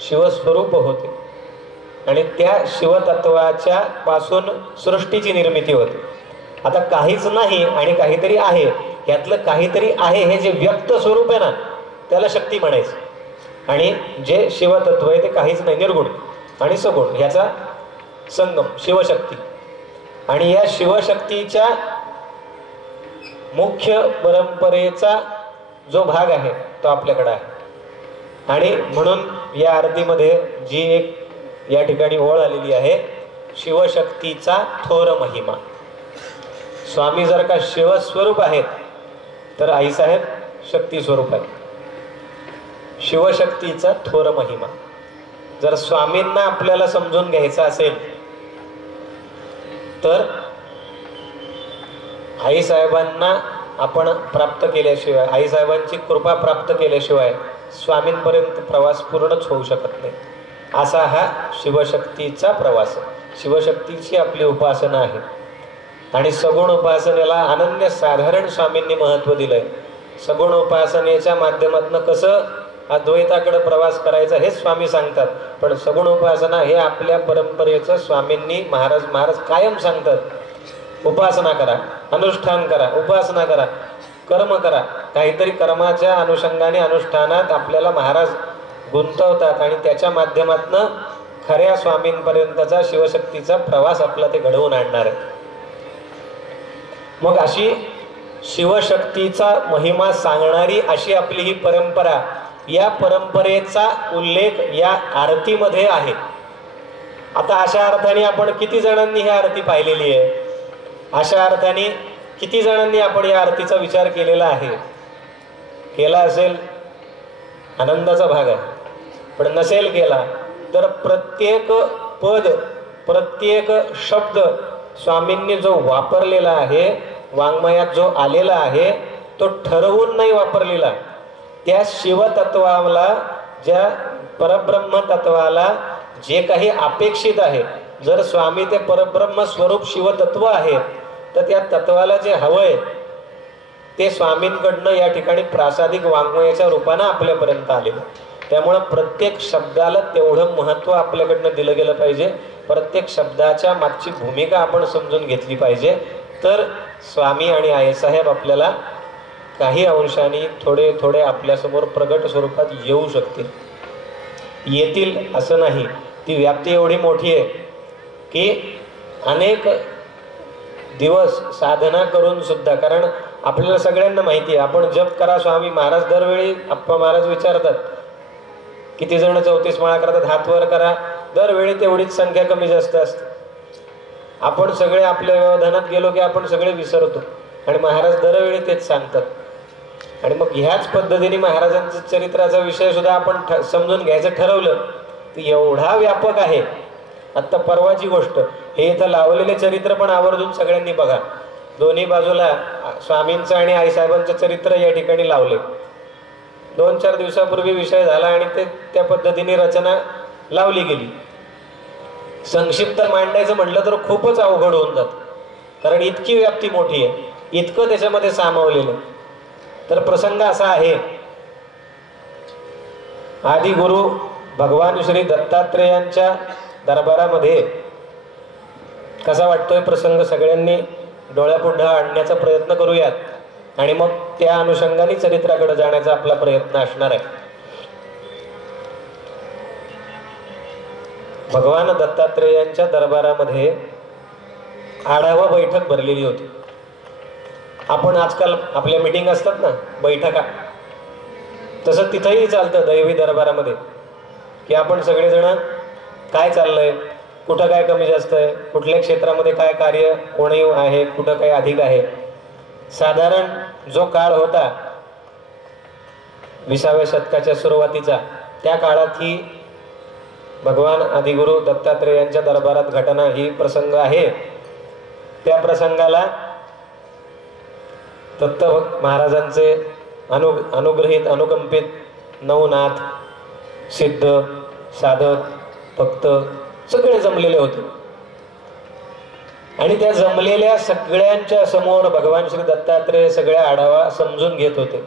शिवस्वरूप होते आणि त्या शिवतत्वाच्या पासून सृष्टीची निर्मिती होते. आता काहीच नाही आणि काहीतरी आहे, यातलं काहीतरी आहे हे जे व्यक्त स्वरूप आहे ना त्याला शक्ती म्हणायचं. आणि जे शिवतत्व आहे ते काहीच नाही, निर्गुण आणि सगुण ह्याचा संगम शिवशक्ती. आणि या शिवशक्तीच्या मुख्य परंपरेचा जो भाग आहे तो आपल्याकडे आहे. आणि म्हणून या आरतीमध्ये जी एक या ठिकाणी ओळ आलेली आहे, शिवशक्तीचा थोर महिमा. स्वामी जर का शिवस्वरूप आहेत तर आईसाहेब शक्ती स्वरूप आहेत. शिवशक्तीचा थोर महिमा जर स्वामींना आपल्याला समजून घ्यायचा असेल तर आईसाहेबांना आपण प्राप्त केल्याशिवाय, आईसाहेबांची कृपा प्राप्त केल्याशिवाय स्वामींपर्यंत प्रवास पूर्णच होऊ शकत नाही. असा हा शिवशक्तीचा प्रवास आहे. शिवशक्तीची आपली उपासना आहे आणि सगुण उपासनेला अनन्य साधारण स्वामींनी महत्त्व दिलंय. सगुण उपासनेच्या माध्यमातून कसं अद्वैताकडे प्रवास करायचा हेच स्वामी सांगतात, पण सगुण उपासना हे आपल्या परंपरेचं स्वामींनी महाराज कायम सांगतात. उपासना करा, अनुष्ठान करा, उपासना करा, कर्म करा. काहीतरी कर्माच्या अनुषंगाने अनुष्ठानात आपल्याला महाराज गुंतवतात आणि त्याच्या माध्यमातून खऱ्या स्वामींपर्यंतचा शिवशक्तीचा प्रवास आपला ते घडवून आणणार आहे. मग अशी शिवशक्तीचा महिमा सांगणारी अशी आपली ही परंपरा, या परंपरेचा उल्लेख या आरतीमध्ये आहे. आता अशा अर्थाने आपण किती जणांनी ही आरती पाहिलेली आहे, अशा अर्थाने किती जणांनी आपण या आरतीचा विचार केलेला आहे. केला असेल आनंदाचा भाग आहे, पण नसेल केला तर प्रत्येक पद, प्रत्येक शब्द स्वामींनी जो वापरलेला आहे, वाङ्मयात जो आलेला आहे, तो ठरवून नाही वापरलेला. त्या शिवतत्वाला, ज्या परब्रह्म तत्वाला जे काही अपेक्षित आहे, जर स्वामी ते परब्रह्म स्वरूप शिवतत्व आहे तर त्या तत्वाला जे हवंय ते स्वामींकडनं या ठिकाणी प्रासादिक वाङ्मयाच्या रूपानं आपल्यापर्यंत आलेलं. त्यामुळं प्रत्येक शब्दाला तेवढं महत्त्व आपल्याकडनं दिलं गेलं पाहिजे. प्रत्येक शब्दाच्या मागची भूमिका आपण समजून घेतली पाहिजे. तर स्वामी आणि आईसाहेब आपल्याला काही अंशाने थोडे थोडे आपल्यासमोर प्रगट स्वरूपात येऊ शकतील. येतील असं नाही, ती व्याप्ती एवढी मोठी आहे की अनेक दिवस साधना करून सुद्धा, कारण आपल्याला सगळ्यांना माहिती आहे, आपण जप करा स्वामी महाराज, दरवेळी अप्पा महाराज विचारतात किती जण 34 माळा करतात, हात वर करा, दरवेळी तेवढीच संख्या कमी जास्त असते. आपण सगळे आपल्या व्यवधानात गेलो की आपण सगळे विसरतो आणि महाराज दरवेळी तेच सांगतात. आणि मग ह्याच पद्धतीने महाराजांचं चरित्राचा विषय सुद्धा आपण समजून घ्यायचं ठरवलं तर एवढा व्यापक आहे. आत्ता परवाची गोष्ट, हे इथं लावलेले चरित्र पण आवर्जून सगळ्यांनी बघा. दोन्ही बाजूला स्वामींचं आणि आईसाहेबांचं चरित्र या ठिकाणी लावले. 2-4 दिवसापूर्वी विषय झाला आणि ते त्या पद्धतीने रचना लावली गेली. संक्षिप्त मांडायचं म्हटलं तर खूपच अवघड होऊन जातं, कारण इतकी व्याप्ती मोठी आहे, इतकं त्याच्यामध्ये सामावलेलं. तर प्रसंग असा आहे, आदि गुरु भगवान श्री दत्तात्रेयांच्या दरबारामध्ये कसा वाटतोय प्रसंग, सगळ्यांनी डोळ्यापुढे आणण्याचा प्रयत्न करूयात. आणि मग त्या अनुषंगाने चरित्राकडे जाण्याचा आपला प्रयत्न असणार आहे. भगवान दत्तात्रेयांच्या दरबारामध्ये आढावा बैठक भरलेली होती. आपण आजकाल आपल्या मीटिंग असतात ना, बैठका, तसं तिथंही चालतं दैवी दरबारामध्ये, की आपण सगळेजण काय चाललंय, कुठं काय कमी जास्त आहे, कुठल्या क्षेत्रामध्ये काय कार्य कोणी आहे, कुठं काय अधिक आहे. साधारण जो काळ होता 20व्या शतकाच्या सुरुवातीचा, त्या काळात ही भगवान आदिगुरु दत्तात्रेयांच्या दरबारात घटना ही प्रसंग आहे. त्या प्रसंगाला दत्त महाराजांचे अनुग्रहित अनुकंपित नवनाथ, सिद्ध, साधक, भक्त सगळे जमलेले होते. आणि त्या जमलेल्या सगळ्यांच्या समोर भगवान श्री दत्तात्रेय सगळ्या आढावा समजून घेत होते.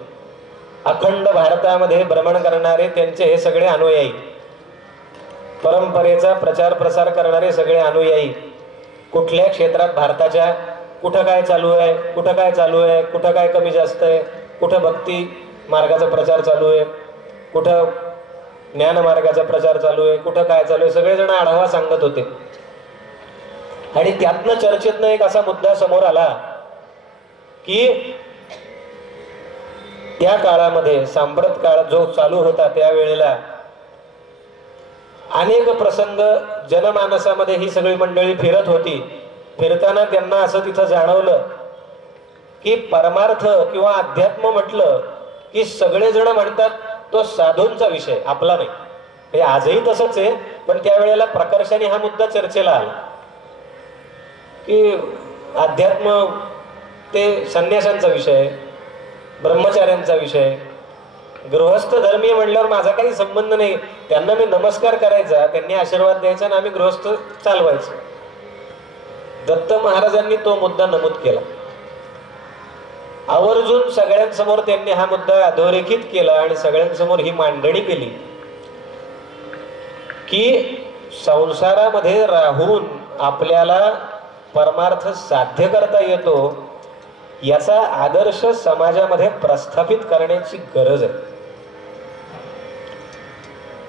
अखंड भारतामध्ये भ्रमण करणारे त्यांचे हे सगळे अनुयायी, परंपरेचा प्रचार प्रसार करणारे सगळे अनुयायी, कुठल्या क्षेत्रात भारताच्या कुठं काय चालू आहे, कुठं काय चालू आहे, कुठं काय कमी जास्त आहे, कुठं भक्ती मार्गाचा प्रचार चालू आहे, कुठं ज्ञान मार्गाचा प्रचार चालू आहे, कुठं काय चालू आहे, सगळेजण आढावा सांगत होते. आणि त्यातनं चर्चेतनं एक असा मुद्दा समोर आला की त्या काळामध्ये सांप्रत काळ जो चालू होता त्यावेळेला अनेक प्रसंग जनमानसामध्ये ही सगळी मंडळी फिरत होती. फिरताना त्यांना असं तिथं जाणवलं की परमार्थ किंवा अध्यात्म म्हटलं की सगळेजण म्हणतात तो साधूंचा विषय, आपला नाही. म्हणजे आजही तसंच आहे, पण त्यावेळेला प्रकर्षाने हा मुद्दा चर्चेला आला की अध्यात्म ते संन्यासांचा विषय, ब्रह्मचार्यांचा विषय, गृहस्थ धर्मीय म्हणल्यावर माझा काही संबंध नाही. त्यांना मी नमस्कार करायचा, त्यांनी आशीर्वाद द्यायचा आणि आम्ही गृहस्थ चालवायचं. दत्त महाराजांनी तो मुद्दा नमूद केला. आवर्जून सगळ्यांसमोर त्यांनी हा मुद्दा अधोरेखित केला आणि सगळ्यांसमोर ही मांडणी केली की संसारामध्ये राहून आपल्याला परमार्थ साध्य करता येतो, याचा आदर्श समाजामध्ये प्रस्थापित करण्याची गरज आहे.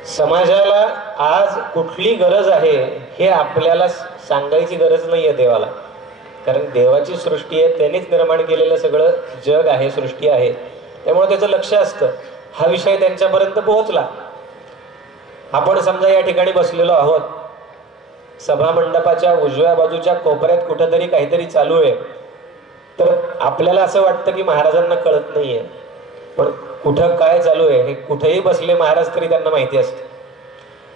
समाजाला आज कुठली गरज आहे हे आपल्याला सांगायची गरज नाहीये देवाला, कारण देवाची सृष्टी आहे, त्यांनीच निर्माण केलेलं सगळं जग आहे, सृष्टी आहे, त्यामुळे त्याचं लक्ष असतं. हा विषय त्यांच्यापर्यंत पोहोचला. आपण समजा या ठिकाणी बसलेलो आहोत, सभा मंडपाच्या उजव्या बाजूच्या कोपऱ्यात कुठंतरी काहीतरी चालू आहे, तर आपल्याला असं वाटतं की महाराजांना कळत नाहीये, पण कुठं काय चालू आहे हे कुठेही बसले महाराज तरी त्यांना माहिती असते.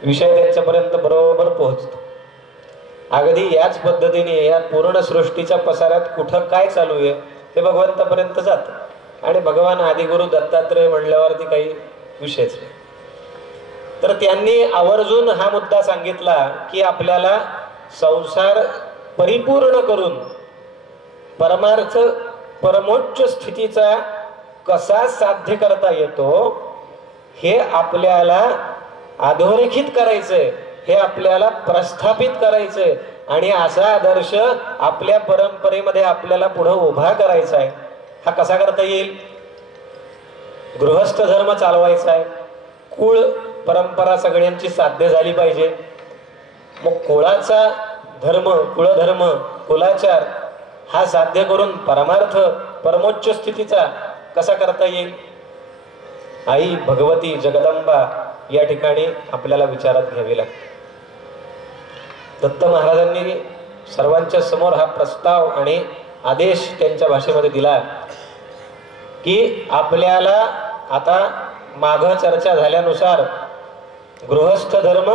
विषय त्यांच्यापर्यंत बरोबर पोहोचतो. अगदी याच पद्धतीने या पूर्ण सृष्टीच्या पसारात कुठं काय चालू आहे ते भगवंतापर्यंत जात. आणि भगवान आदिगुरु दत्तात्रेय म्हणल्यावरती काही विषयच नाही. तर त्यांनी आवर्जून हा मुद्दा सांगितला की आपल्याला संसार परिपूर्ण करून परमार्थ परमोच्च स्थितीचा कसा साध्य करता येतो हे आपल्याला अधोरेखित करायचंय, हे आपल्याला प्रस्थापित करायचंय आणि असा आदर्श आपल्या परंपरेमध्ये आपल्याला पुढे उभा करायचा आहे. हा कसा करता येईल? गृहस्थ धर्म चालवायचा आहे, कुळ परंपरा सगळ्यांची साध्य झाली पाहिजे. मग कुळाचा धर्म, कुळधर्म, कुलाचार हा साध्य करून परमार्थ परमोच्च स्थितीचा कसा करता येईल? आई भगवती जगदंबा या ठिकाणी आपल्याला विचारात घ्यावी लागते. दत्त महाराजांनी सर्वांच्या समोर हा प्रस्ताव आणि आदेश त्यांच्या भाषेमध्ये दिला की आपल्याला आता माग चर्चा झाल्यानुसार गृहस्थ धर्म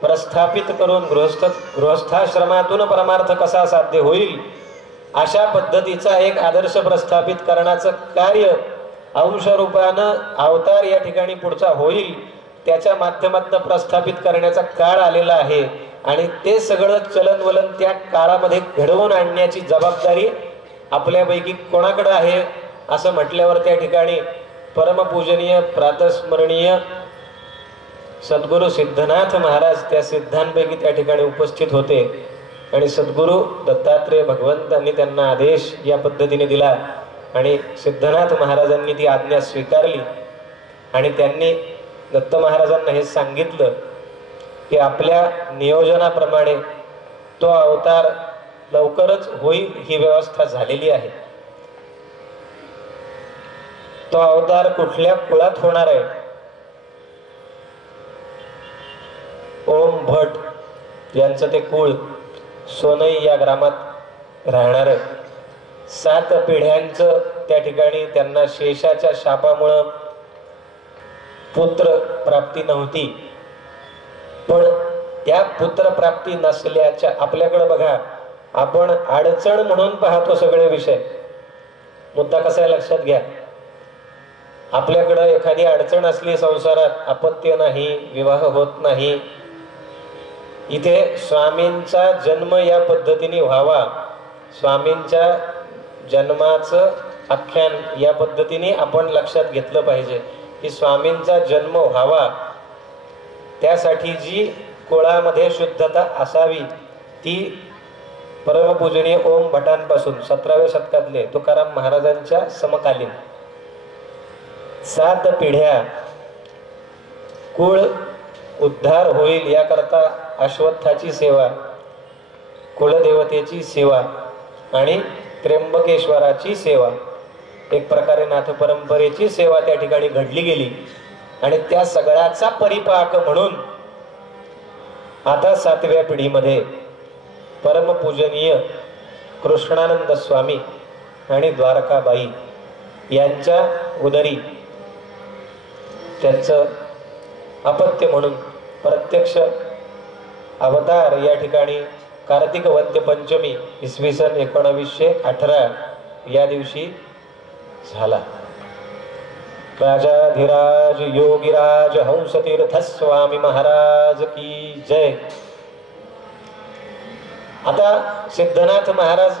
प्रस्थापित करून गृहस्थाश्रमातून परमार्थ कसा साध्य होईल अशा पद्धतीचा एक आदर्श प्रस्थापित करण्याचं कार्य अंशरूपानं अवतार या ठिकाणी पुढचा होईल, त्याच्या माध्यमातून प्रस्थापित करण्याचा काळ आलेला आहे. आणि ते सगळं चलनवलन त्या काळामध्ये घडवून आणण्याची जबाबदारी आपल्यापैकी कोणाकडे आहे असं म्हटल्यावर त्या ठिकाणी परमपूजनीय प्रातस्मरणीय सद्गुरु सिद्धनाथ महाराज त्या सिद्धांपैकी त्या ठिकाणी उपस्थित होते. आणि सद्गुरु दत्तात्रेय भगवंतांनी त्यांना आदेश या पद्धतीने दिला आणि सिद्धनाथ महाराजांनी ती आज्ञा स्वीकारली आणि त्यांनी दत्त महाराजांना हे सांगितलं की आपल्या नियोजनाप्रमाणे तो अवतार लवकरच होईल ही व्यवस्था झालेली आहे. तो अवतार कुठल्या कुळात होणार आहे? ओम भट यांचं ते कुळ सोनई या ग्रामात राहणार आहे. 7 पिढ्यांचं त्या ठिकाणी त्यांना शेषाच्या शापामुळं पुत्र प्राप्ती नव्हती. पण त्या पुत्र प्राप्ती नसल्याच्या आपल्याकडे बघा, आपण अडचण म्हणून पाहतो सगळे विषय. मुद्दा कसा आहे लक्षात घ्या. आपल्याकडं एखादी अडचण असली संसारात, अपत्य नाही, विवाह होत नाही, इथे स्वामींचा जन्म या पद्धतीने व्हावा, स्वामींच्या जन्माचं आख्यान या पद्धतीने आपण लक्षात घेतलं पाहिजे की स्वामींचा जन्म व्हावा त्यासाठी जी कुळामध्ये शुद्धता असावी ती परमपूजनीय ओम भटांपासून 17व्या शतकातले तुकाराम महाराजांच्या समकालीन 7 पिढ्या कुळ उद्धार होईल याकरता अश्वत्थाची सेवा, कुलदेवतेची सेवा आणि त्र्यंबकेश्वराची सेवा, एक प्रकारे नाथ परंपरेची सेवा त्या ठिकाणी घडली गेली. आणि त्या सगळ्याचा परिपाक म्हणून आता 7व्या पिढीमध्ये परमपूजनीय कृष्णानंद स्वामी आणि द्वारकाबाई यांच्या उदरी त्यांचं अपत्य म्हणून प्रत्यक्ष अवतार या ठिकाणी कार्तिक वद्य पंचमी इसवी सन 1918 या दिवशी झाला. राजाधिराज योगीराज हंसतीर्थ स्वामी महाराज की जय. आता सिद्धनाथ महाराज,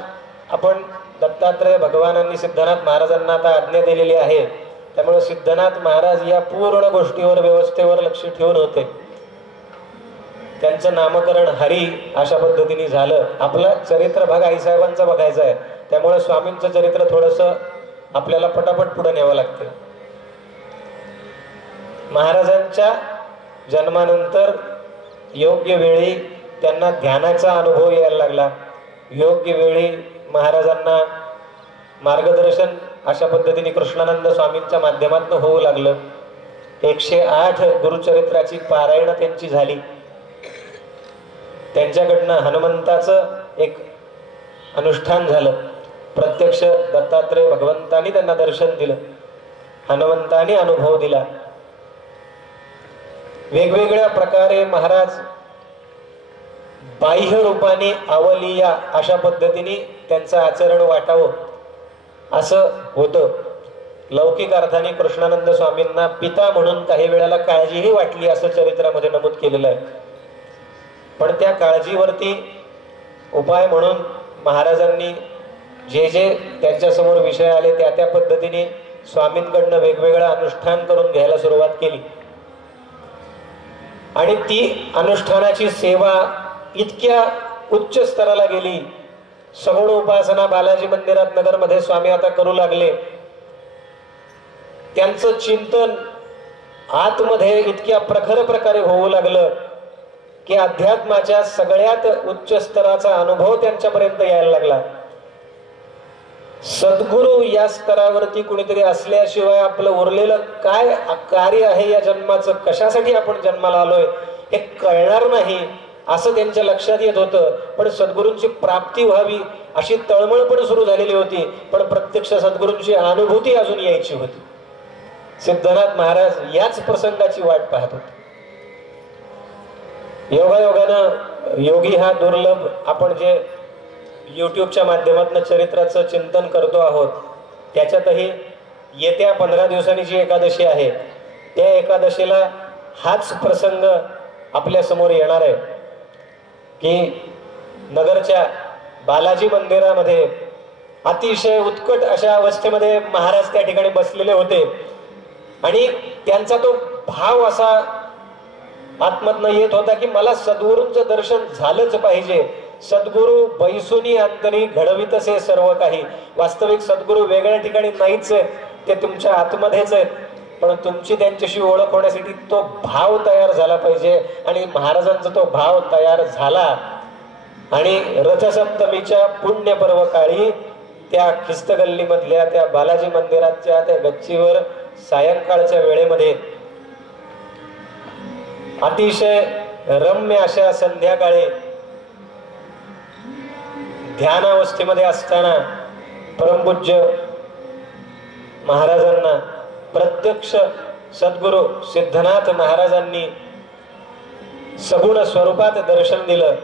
आपण दत्तात्रय भगवानांनी सिद्धनाथ महाराजांना आता आज्ञा दिलेली आहे, त्यामुळे सिद्धनाथ महाराज या पूर्ण गोष्टीवर व्यवस्थेवर लक्ष ठेवून होते. त्यांचं नामकरण हरी अशा पद्धतीने झालं. आपला चरित्र भाग आईसाहेबांचा बघायचा आहे, त्यामुळे स्वामींचं चरित्र थोडस आपल्याला पटापट पुढे न्यावं लागतं. महाराजांच्या जन्मानंतर योग्य वेळी त्यांना ध्यानाचा अनुभव यायला लागला. योग्य वेळी महाराजांना मार्गदर्शन अशा पद्धतीने कृष्णानंद स्वामींच्या माध्यमातून होऊ लागलं. 108 गुरुचरित्राची पारायण त्यांची झाली. त्यांच्याकडनं हनुमंताचं एक अनुष्ठान झालं. प्रत्यक्ष दत्तात्रय भगवंतांनी त्यांना दर्शन दिलं, हनुमंतांनी अनुभव दिला. वेगवेगळ्या प्रकारे महाराज बाह्य रूपाने अवलिया अशा पद्धतीने त्यांचं आचरण वाटावं असं होतं. लौकिक अर्थाने कृष्णानंद स्वामींना पिता म्हणून काही वेळेला काळजीही वाटली असं चरित्रामध्ये नमूद केलेलं आहे. पण त्या काळजीवरती उपाय म्हणून महाराजांनी जे जे त्यांच्यासमोर विषय आले त्या त्या पद्धतीने स्वामींकडनं वेगवेगळं अनुष्ठान करून घ्यायला सुरुवात केली. आणि ती अनुष्ठानाची सेवा इतक्या उच्च स्तराला गेली. सगुण उपासना बालाजी मंदिरात नगरमध्ये स्वामी आता करू लागले. त्यांचं चिंतन आतमध्ये इतक्या प्रखर प्रकारे होऊ लागलं की अध्यात्माच्या सगळ्यात उच्च स्तराचा अनुभव त्यांच्यापर्यंत यायला लागला. सद्गुरू या स्तरावरती कुणीतरी असल्याशिवाय आपलं उरलेलं काय कार्य आहे या जन्माचं, कशासाठी आपण जन्माला आलोय हे कळणार नाही असं त्यांच्या लक्षात येत होतं. पण सद्गुरूंची प्राप्ती व्हावी अशी तळमळ पण सुरू झालेली होती. पण प्रत्यक्ष सद्गुरूंची अनुभूती अजून यायची होती. सिद्धनाथ महाराज याच प्रसंगाची वाट पाहत होते. योगायोगानं योगी हा दुर्लभ आपण जे युट्यूबच्या माध्यमातून चरित्राचं चिंतन करतो आहोत, त्याच्यातही येत्या 15 दिवसांनी जी एकादशी आहे त्या एकादशीला हाच प्रसंग आपल्या समोर येणार आहे की नगरच्या बालाजी मंदिरामध्ये अतिशय उत्कट अशा अवस्थेमध्ये महाराज त्या ठिकाणी बसलेले होते. आणि त्यांचा तो भाव असा आत्मधनं येत होता की मला सद्गुरूंचं दर्शन झालंच पाहिजे. सद्गुरु बैसुनी अंतरी घडवितसे सर्व काही. वास्तविक सद्गुरु वेगळ्या ठिकाणी नाहीच आहेत, ते तुमच्या आतमध्येच आहेत. पण तुमची त्यांच्याशी ओळख होण्यासाठी तो भाव तयार झाला पाहिजे. आणि महाराजांचा तो भाव तयार झाला. आणि रथसप्तमीच्या पुण्य पर्व काळी त्या खिस्त गल्लीमधल्या त्या बालाजी मंदिराच्या त्या गच्चीवर सायंकाळच्या वेळेमध्ये अतिशय रम्य अशा संध्याकाळी ध्यानावस्थेमध्ये असताना परमपूज्य महाराजांना प्रत्यक्ष सद्गुरु सिद्धनाथ महाराजांनी सगुण स्वरूपात दर्शन दिलं.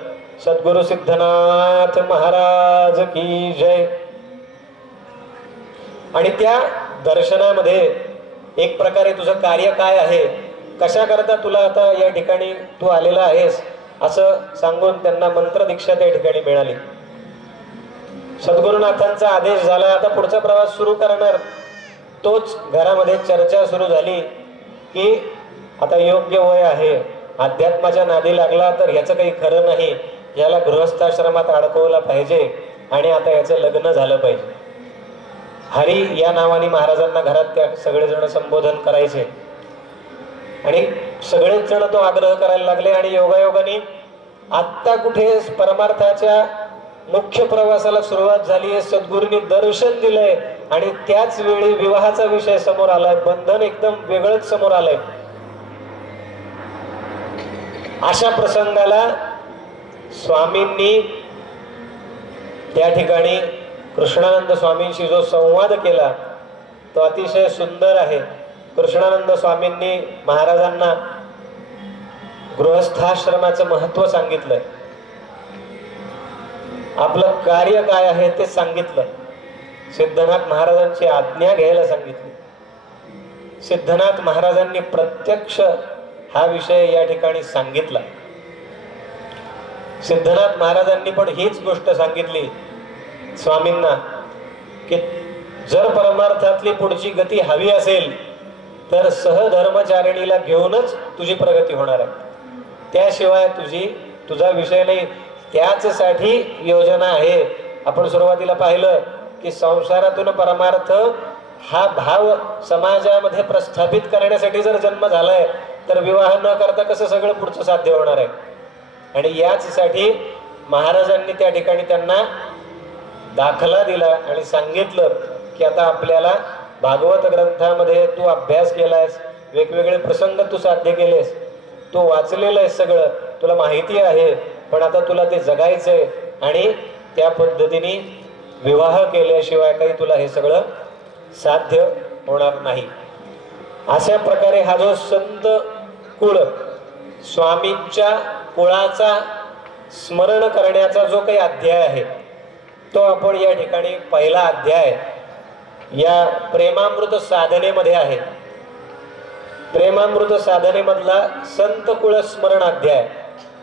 सद्गुरु सिद्धनाथ महाराज की जय. आणि त्या दर्शनामध्ये एक प्रकारे तुझं कार्य काय आहे, कशा करता तुला आता या ठिकाणी तू आलेला आहेस असं सांगून त्यांना मंत्र दीक्षा त्या ठिकाणी मिळाली. सद्गुरुनाथांचा आदेश झाला, आता पुढचा प्रवास सुरू करणार. तोच घरामध्ये चर्चा सुरू झाली की आता योग्य वय आहे, अध्यात्माच्या नादी लागला तर ह्याचं काही खरं नाही, याला गृहस्थाश्रमात अडकवला पाहिजे आणि आता याचं लग्न झालं पाहिजे. हरी या नावाने महाराजांना घरात त्या सगळेजण संबोधन करायचे आणि सगळेच जण तो आग्रह करायला लागले. आणि योगायोगाने आत्ता कुठे परमार्थाच्या मुख्य प्रवासाला सुरुवात झाली आहे, सद्गुरूंनी दर्शन दिलंय आणि त्याच वेळी विवाहाचा विषय समोर आलाय, बंधन एकदम वेगळंच समोर आलंय. अशा प्रसंगाला स्वामींनी त्या ठिकाणी कृष्णानंद स्वामींशी जो संवाद केला तो अतिशय सुंदर आहे. कृष्णानंद स्वामींनी महाराजांना गृहस्थाश्रमाचं महत्व सांगितलंय, आपलं कार्य काय आहे ते सांगितलं. सिद्धनाथ महाराजांची आज्ञा घ्यायला सांगितली. सिद्धनाथ महाराजांनी प्रत्यक्ष हा विषय या ठिकाणी सांगितला. सिद्धनाथ महाराजांनी पण हीच गोष्ट सांगितली स्वामींना की जर परमार्थातली पुढची गती हवी असेल तर सहधर्मचारिणीला घेऊनच तुझी प्रगती होणार आहे, त्याशिवाय तुझा विषय नाही. त्याचसाठी योजना आहे. आपण सुरुवातीला पाहिलं की संसारातून परमार्थ हा भाव समाजामध्ये प्रस्थापित करण्यासाठी जर जन्म झालाय तर विवाह न करता कसं सगळं पुढचं साध्य होणार आहे. आणि याचसाठी महाराजांनी त्या ठिकाणी त्यांना दाखला दिला आणि सांगितलं की आता आपल्याला भागवत ग्रंथामध्ये तू अभ्यास केलायस, वेगवेगळे प्रसंग तू साध्य केलेस, तू वाचलेलं आहे, सगळं तुला माहिती आहे, पण आता तुला ते जगायचंय आणि त्या पद्धतीने विवाह केल्याशिवाय काही तुला हे सगळं साध्य होणार नाही. अशा प्रकारे हा जो संत कुळ स्वामींच्या कुळाचा स्मरण करण्याचा जो काही अध्याय आहे तो आपण या ठिकाणी पहिला अध्याय या प्रेमामृत साधनेमध्ये आहे. प्रेमामृत साधनेमधला संत कुळ स्मरण अध्याय,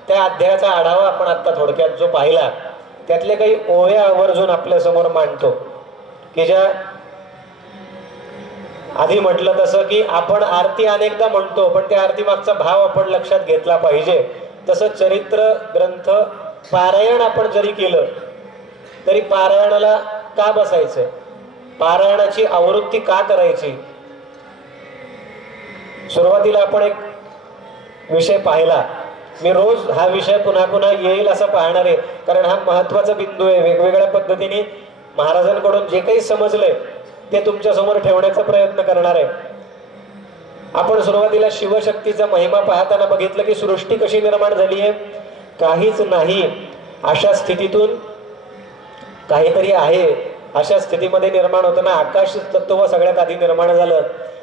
त्या अध्यायाचा आढावा आपण आता थोडक्यात जो पाहिला त्यातले काही ओव्या आवर्जून आपल्या समोर मांडतो की ज्या आधी म्हटलं तसं की आपण आरती अनेकदा म्हणतो पण त्या आरती मागचा भाव आपण लक्षात घेतला पाहिजे. तसं चरित्र ग्रंथ पारायण आपण जरी केलं तरी पारायणाला का बसायचं, पारायणाची आवृत्ती का करायची. सुरुवातीला आपण एक विषय पाहिला, मी रोज हा विषय पुन्हा पुन्हा येईल असं पाहणार आहे कारण हा महत्वाचा बिंदू आहे. वेगवेगळ्या पद्धतीने महाराजांकडून जे काही समजलंय ते तुमच्या समोर ठेवण्याचा प्रयत्न करणार आहे. आपण सुरुवातीला शिवशक्तीचा महिमा पाहताना बघितलं की सृष्टी कशी निर्माण झाली आहे, काहीच नाही अशा स्थितीतून काहीतरी आहे अशा स्थितीमध्ये निर्माण होताना आकाश तत्व सगळ्यात आधी निर्माण झालं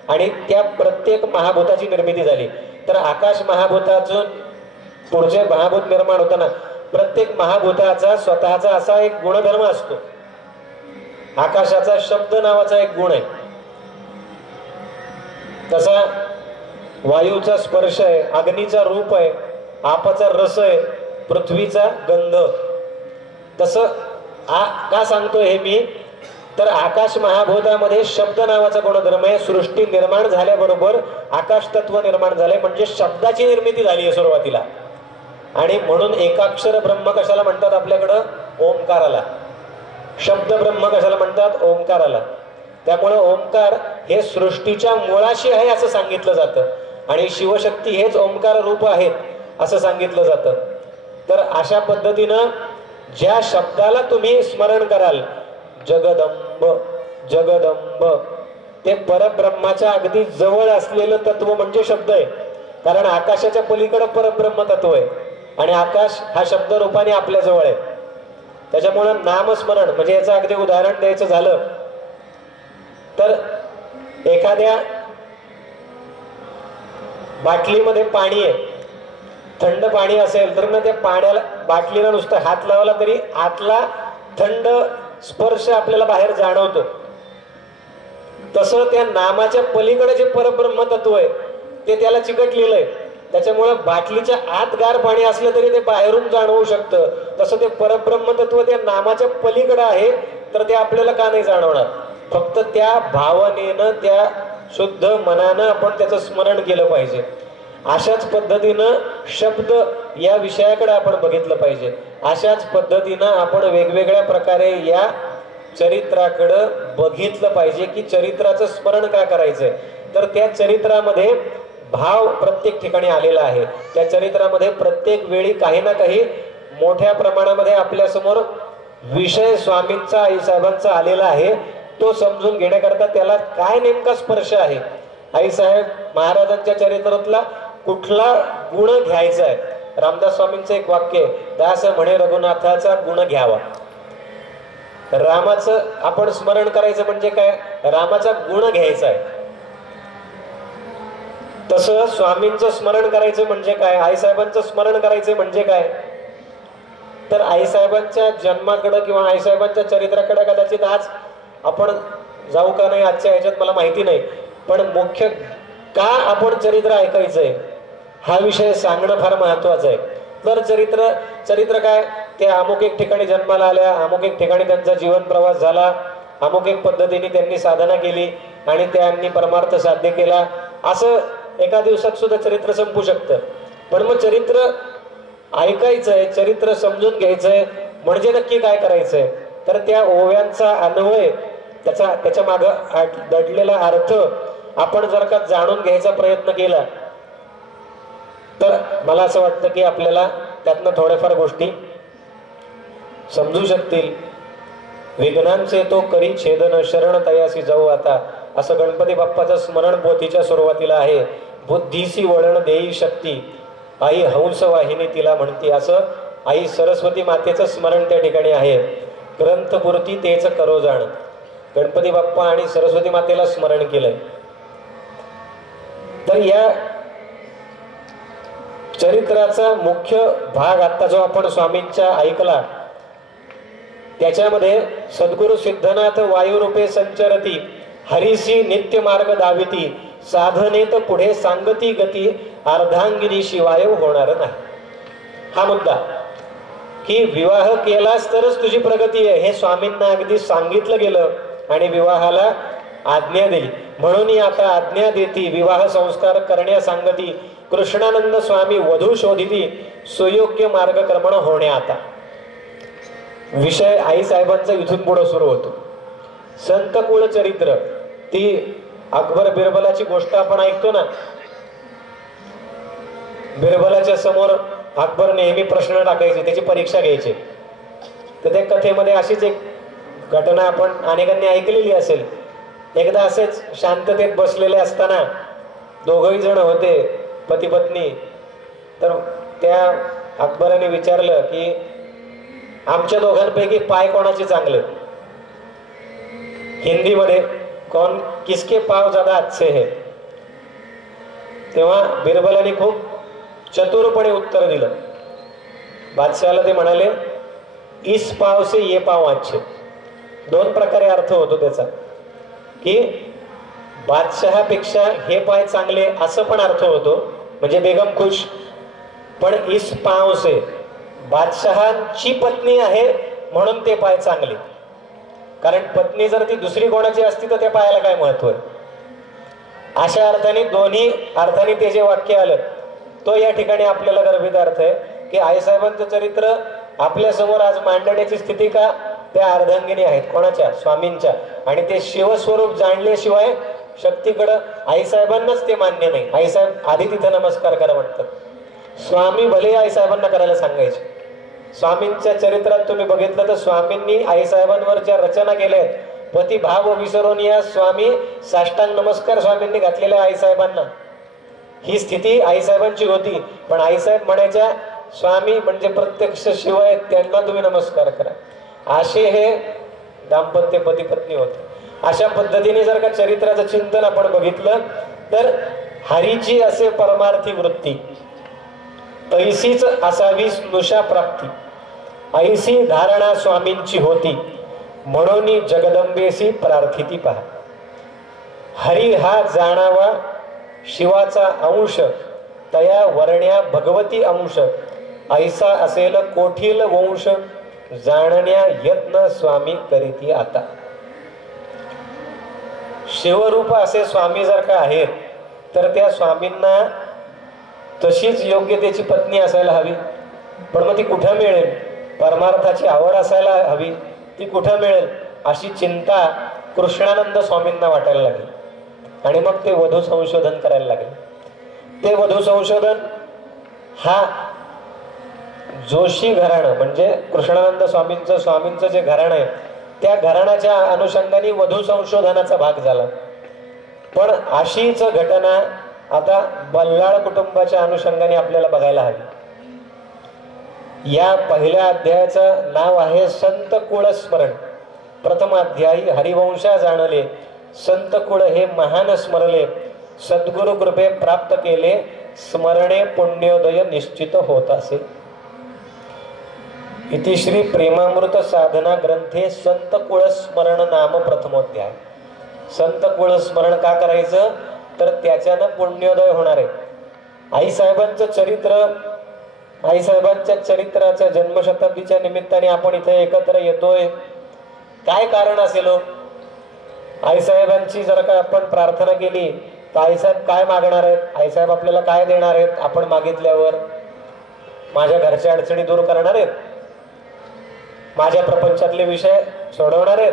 आणि त्या प्रत्येक महाभूताची निर्मिती झाली. तर आकाश महाभूतातून पुढचे महाभूत निर्माण होताना प्रत्येक महाभूताचा स्वतःचा असा एक गुणधर्म असतो. आकाशाचा शब्द नावाचा एक गुण आहे, तसा वायूचा स्पर्श आहे, अग्नीचा रूप आहे, आपाचा रस आहे, पृथ्वीचा गंध. तसं का सांगतोय हे मी, तर आकाश महाभूतामध्ये शब्द नावाचा गुणधर्म आहे. सृष्टी निर्माण झाल्याबरोबर आकाश तत्व निर्माण झाले म्हणजे शब्दाची निर्मिती झाली आहे सुरुवातीला. आणि म्हणून एकाक्षर ब्रह्म कशाला म्हणतात आपल्याकडं? ओंकाराला. शब्द ब्रह्म कशाला म्हणतात? ओंकाराला. त्यामुळे ओंकार हे सृष्टीच्या मुळाशी आहे असं सांगितलं जातं आणि शिवशक्ती हेच ओंकार रूप आहेत असं सांगितलं जातं. तर अशा पद्धतीनं ज्या शब्दाला तुम्ही स्मरण कराल, जगदंब जगदंब, ते परब्रह्माच्या अगदी जवळ असलेलं तत्व म्हणजे शब्द आहे. कारण आकाशाच्या पलीकडे परब्रह्म तत्व आहे आणि आकाश हा शब्द रूपाने आपल्या जवळ आहे. त्याच्यामुळे नामस्मरण म्हणजे याचं अगदी उदाहरण द्यायचं झालं तर एखाद्या बाटलीमध्ये पाणी आहे, थंड पाणी असेल तर ना त्या पाण्याला बाटलीला नुसतं हात लावला तरी आतला थंड स्पर्श आपल्याला बाहेर जाणवतो. तसं त्या नामाच्या पलीकडे जे परब्रह्म तत्व आहे ते त्याला चिकटलेलं आहे. त्याच्यामुळे बाटलीच्या आत गार पाणी असलं तरी ते बाहेरून जाणवू शकतं. तसं ते परब्रह्म तत्व त्या नामाच्या पलीकडे आहे तर ते आपल्याला का नाही जाणवणार? फक्त त्या भावनेनं, त्या शुद्ध मनानं आपण त्याचं स्मरण केलं पाहिजे. अशाच पद्धतीनं शब्द या विषयाकडे आपण बघितलं पाहिजे. अशाच पद्धतीनं आपण वेगवेगळ्या प्रकारे या चरित्राकडं बघितलं पाहिजे की चरित्राचं स्मरण का करायचंय. तर त्या चरित्रामध्ये भाव प्रत्येक ठिकाणी आलेला आहे. त्या चरित्रामध्ये प्रत्येक वेळी काही ना काही मोठ्या प्रमाणामध्ये आपल्या समोर विषय स्वामींचा, आईसाहेबांचा आलेला आहे. तो समजून घेण्याकरता त्याला काय नेमका स्पर्श आहे, आईसाहेब महाराजांच्या चरित्रातला कुठला गुण घ्यायचा आहे. रामदास स्वामींचं एक वाक्य आहे, दास म्हणे रघुनाथाचा गुण घ्यावा. रामाचं आपण स्मरण करायचं म्हणजे काय? रामाचा गुण घ्यायचा आहे. तसं स्वामींचं स्मरण करायचं म्हणजे काय? आईसाहेबांचं स्मरण करायचं म्हणजे काय? तर आईसाहेबांच्या जन्माकडे किंवा आईसाहेबांच्या चरित्राकडे कदाचित आज आपण जाऊ का नाही आजच्या ह्याच्यात मला माहिती नाही, पण मुख्य का आपण चरित्र ऐकायचंय हा विषय सांगणं फार महत्वाचं आहे. तर चरित्र काय? ते अमुक एक ठिकाणी जन्माला आल्या, अमुक एक ठिकाणी त्यांचा जीवन प्रवास झाला, अमुक एक पद्धतीने त्यांनी साधना केली आणि त्यांनी परमार्थ साध्य केला. असं एका दिवसात सुद्धा चरित्र संपू शकतं. पण मग चरित्र ऐकायचंय, चरित्र समजून घ्यायचंय म्हणजे नक्की काय करायचंय? तर त्या ओव्यांचा अन्वय, त्याच्या मागं दडलेला अर्थ आपण जर का जाणून घ्यायचा प्रयत्न केला तर मला असं वाटतं की आपल्याला त्यातनं थोड्याफार गोष्टी समजू शकतील. विघ्नांचे तो करी छेदन, शरण तयासी जाऊ आता, असं गणपती बाप्पाचं स्मरण पोथीच्या सुरुवातीला आहे. बुद्धीसी वळण देई शक्ती, आई हंस वाहिनी तिला म्हणती, असं आई सरस्वती मातेचं स्मरण त्या ठिकाणी आहे. ग्रंथपूर्ती तेच करो जाण, गणपती बाप्पा आणि सरस्वती मातेला स्मरण केलंय. तर या चरित्राचा मुख्य भाग आता जो आपण स्वामींच्या ऐकला त्याच्यामध्ये सद्गुरु सिद्धनाथ वायुरूपे संचरती, हरिसी नित्य मार्ग दाविती, साधनेत पुढे सांगती गती, अर्धांगिनी शिवाय होणार नाही. हा मुद्दा की विवाह केलास तरच तुझी प्रगती आहे हे स्वामींना अगदी सांगितलं गेलं आणि विवाहाला आज्ञा दिली. म्हणून आता आज्ञा देती, विवाह संस्कार करण्या सांगती, कृष्णानंद स्वामी वधू शोधिती, सुयोग्य मार्गक्रमण होणे आता. विषय आई साहेबांचा इथून पुढे सुरू होतो. संतकुळ चरित्र, ती अकबर बिरबलाची गोष्ट आपण ऐकतो ना. बिरबलाच्या समोर अकबर नेहमी प्रश्न टाकायचे, त्याची परीक्षा घ्यायची. तर त्या कथेमध्ये अशीच एक घटना आपण अनेकांनी ऐकलेली असेल. एकदा असेच शांततेत बसलेले असताना दोघही जण होते, पती पत्नी. तर त्या अकबराने विचारलं की आमच्या दोघांपैकी पाय कोणाचे चांगले? हिंदीमध्ये कौन किसके पाव ज्यादा अच्छे है? तेव्हा बिरबलाने खूप चतुरपणे उत्तर दिलं. बादशाहला ते म्हणाले इस पाव से ये पाव अच्छे. दोन प्रकारे अर्थ होतो त्याचा की बादशहापेक्षा हे पाय चांगले असं पण अर्थ होतो, म्हणजे बेगम खुश. पण इस पाव से, बादशहाची पत्नी आहे म्हणून ते पाय चांगले. कारण पत्नी जर ती दुसरी कोणाची असती तर त्या पायाला काय महत्व आहे. अशा अर्थाने दोन्ही अर्थाने ते जे वाक्य आलं तो या ठिकाणी आपल्याला गर्भित अर्थ आहे. की आईसाहेबांचं चरित्र आपल्या समोर आज मांडण्याची स्थिती का त्या अर्धांगिनी आहेत कोणाच्या स्वामींच्या आणि ते शिवस्वरूप जाणल्याशिवाय शक्तीकडं आईसाहेबांनाच ते मान्य नाही. आईसाहेब आधी तिथं नमस्कार करा म्हणतात. स्वामी भले आईसाहेबांना करायला सांगायचे. स्वामींच्या चरित्रात तुम्ही बघितलं तर स्वामींनी आईसाहेबांवर ज्या रचना केल्या आहेत पती भाव विसरून या स्वामी साष्टांग नमस्कार स्वामींनी घातलेल्या आईसाहेबांना. ही स्थिती आईसाहेबांची होती. पण आईसाहेब म्हणायच्या स्वामी म्हणजे प्रत्यक्ष शिव आहेत त्यांना तुम्ही नमस्कार करा. असे हे दाम्पत्य पती पत्नी होते. अशा पद्धतीने जर का चरित्राचं चिंतन आपण बघितलं तर हरीची असे परमार्थी वृत्ती तैसीच असावी स्नुषा प्राप्ती ऐसी धारणा स्वामींची होती म्हणून जगदंबेसी प्रार्थिती पहा. हरी हा जाणावा शिवाचा अंश तया वर्ण्या भगवती अंश ऐसा असेल कोठील वंश जाणण्या यत्न स्वामी करीती आता. शिवरूप असे स्वामी जर का आहेत तर त्या स्वामींना तशीच योग्यतेची पत्नी असायला हवी. पण मग ती कुठं मिळेल? परमार्थाची आवड असायला हवी, ती कुठं मिळेल अशी चिंता कृष्णानंद स्वामींना वाटायला लागली. आणि मग ते वधू संशोधन करायला लागले. ते वधू संशोधन हा जोशी घराणं म्हणजे कृष्णानंद स्वामींचं जे घराणं आहे त्या घराण्याच्या अनुषंगाने वधू संशोधनाचा भाग झाला. पण अशीच घटना आता बल्लाळ कुटुंबाच्या अनुषंगाने आपल्याला बघायला हवी. या पहिल्या अध्यायाचं नाव आहे संत कुळ स्मरण. प्रथम अध्यायी हरिवंशा जाणले संत कुळ हे महान स्मरले सद्गुरु कृपे प्राप्त केले स्मरणे पुण्योदय निश्चित होत असे. इति श्री प्रेमामृत साधना ग्रंथे संत कुळ स्मरण नाम प्रथमोध्याय. संत कुळ स्मरण का करायचं तर त्याच्यानं पुण्योदय होणार आहे. आईसाहेबांचं चरित्र आईसाहेबांच्या चरित्राच्या जन्मशताब्दीच्या निमित्ताने आपण इथे एकत्र येतोय. काय कारण असेल? आईसाहेबांची जर का आपण प्रार्थना केली तर आईसाहेब काय मागणार आहेत? आईसाहेब आपल्याला काय देणार आहेत? आपण मागितल्यावर माझ्या घरच्या अडचणी दूर करणार आहेत, माझ्या प्रपंचातले विषय सोडवणार आहेत,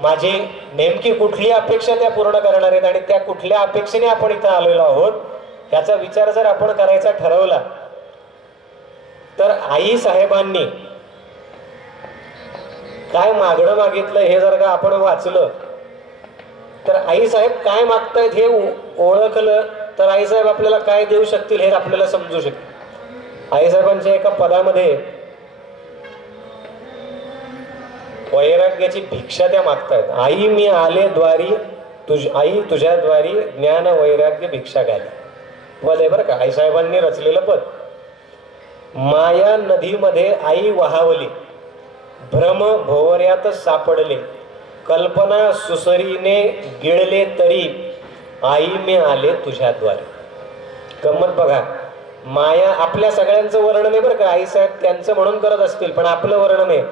माझी नेमकी कुठली अपेक्षा त्या पूर्ण करणार आहेत आणि त्या कुठल्या अपेक्षेने आपण इथं आलेलो आहोत याचा विचार जर आपण करायचा ठरवला तर आई साहेबांनी काय मागणं मागितलं हे जर का आपण वाचलं तर आई साहेब काय मागतायत हे ओळखलं तर आई साहेब आपल्याला काय देऊ शकतील हे आपल्याला समजू शकेल. आई साहेबांच्या एका पदामध्ये वैराग्याची भिक्षा त्या मागतायत. आई मी आले द्वारी आई तुझ्या द्वारी ज्ञान वैराग्य भिक्षा घाली. पद आहे बरं का, आई साहेबांनी रचलेलं पद. माया नदीमध्ये आई वहावली भ्रम भोवऱ्यात सापडले कल्पना सुसरीने गिळले तरी आई मी आले तुझ्याद्वारे. गंमत बघा, माया आपल्या सगळ्यांचं वर्णन आहे बरं का. आई साहेब त्यांचं म्हणून करत असतील पण आपलं वर्णन आहे.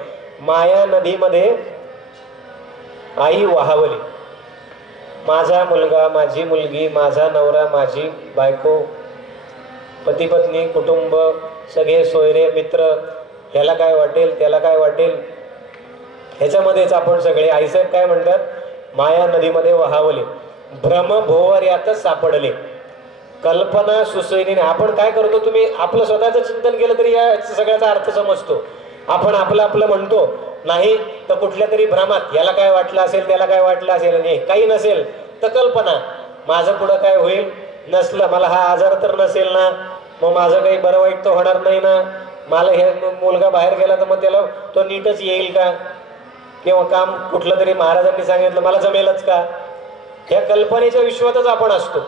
माया नदीमध्ये आई वहावली. माझा मुलगा, माझी मुलगी, माझा नवरा, माझी बायको, पती पत्नी, कुटुंब, सगळे सोयरे मित्र, ह्याला काय वाटेल त्याला काय वाटेल ह्याच्यामध्येच आपण सगळे. आईसाहेब काय म्हणतात? माया नदीमध्ये वहावले भ्रम भोवऱ्यातच सापडले कल्पना सुसैनीने. आपण काय करतो? तुम्ही आपलं स्वतःचं चिंतन केलं तरी या सगळ्याचा अर्थ समजतो. आपण आपलं आपलं म्हणतो नाही तर कुठल्या तरी भ्रमात याला काय वाटलं असेल त्याला काय वाटलं असेल आणि काही नसेल तर कल्पना माझं पुढं काय होईल, नसलं मला हा आजार तर नसेल ना, मग माझं काही बरं वाईट तर होणार नाही ना, मला हे मुलगा बाहेर गेला तर मग त्याला तो नीटच येईल का, किंवा काम कुठलं तरी महाराजांनी सांगितलं मला जमेलच का. ह्या कल्पनेच्या विश्वातच आपण असतो.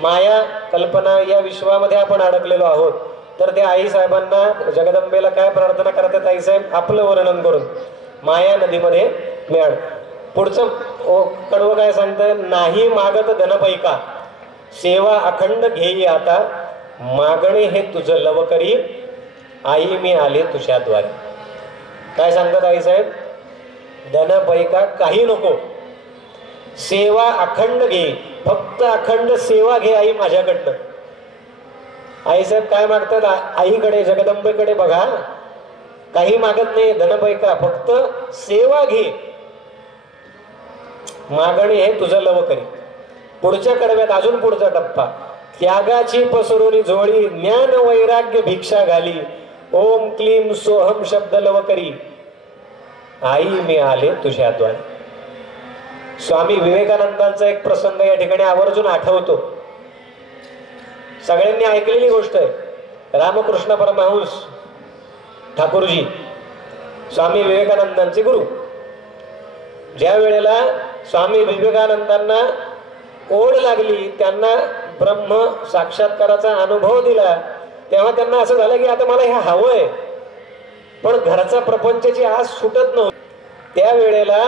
माया कल्पना या विश्वामध्ये आपण अडकलेलो आहोत. तर त्या आई साहेबांना जगदंबेला काय प्रार्थना करतात आई साहेब? आपलं वर्णन करून माया नदीमध्ये मिळाल. पुढचं कडवं काय सांगतं? नाही मागत धनपैका सेवा अखंड घेई आता मागणे हे तुझं लव करी आई मी आले तुझ्याद्वारे. काय सांगतात आई साहेब? धनपैका काही नको, सेवा अखंड घे, फक्त अखंड सेवा घे आई माझ्याकडनं. आईसाहेब काय मागतात? आईकडे, जगदंबेकडे बघा, काही मागत नाही धनपैका, फक्त सेवा घे. मागणी हे तुझं लव करी. पुढच्या कडव्यात अजून पुढचा टप्पा, त्यागाची पसरुनी झोळी, ज्ञान वैराग्य भिक्षा घाली, ओम क्लीम सोहम शब्द लव करी, आई मी आले तुझ्याद्वारे. स्वामी विवेकानंदांचा एक प्रसंग या ठिकाणी आवर्जून आठवतो. सगळ्यांनी ऐकलेली गोष्ट आहे. रामकृष्ण परमहंस ठाकूरजी स्वामी विवेकानंदांचे गुरु, ज्या वेळेला स्वामी विवेकानंदांना ओढ लागली, त्यांना ब्रह्म साक्षात्काराचा अनुभव दिला, तेव्हा त्यांना असं झालं की आता मला हे हवंय, पण घरचा प्रपंचाची आस सुटत नव्हती. त्यावेळेला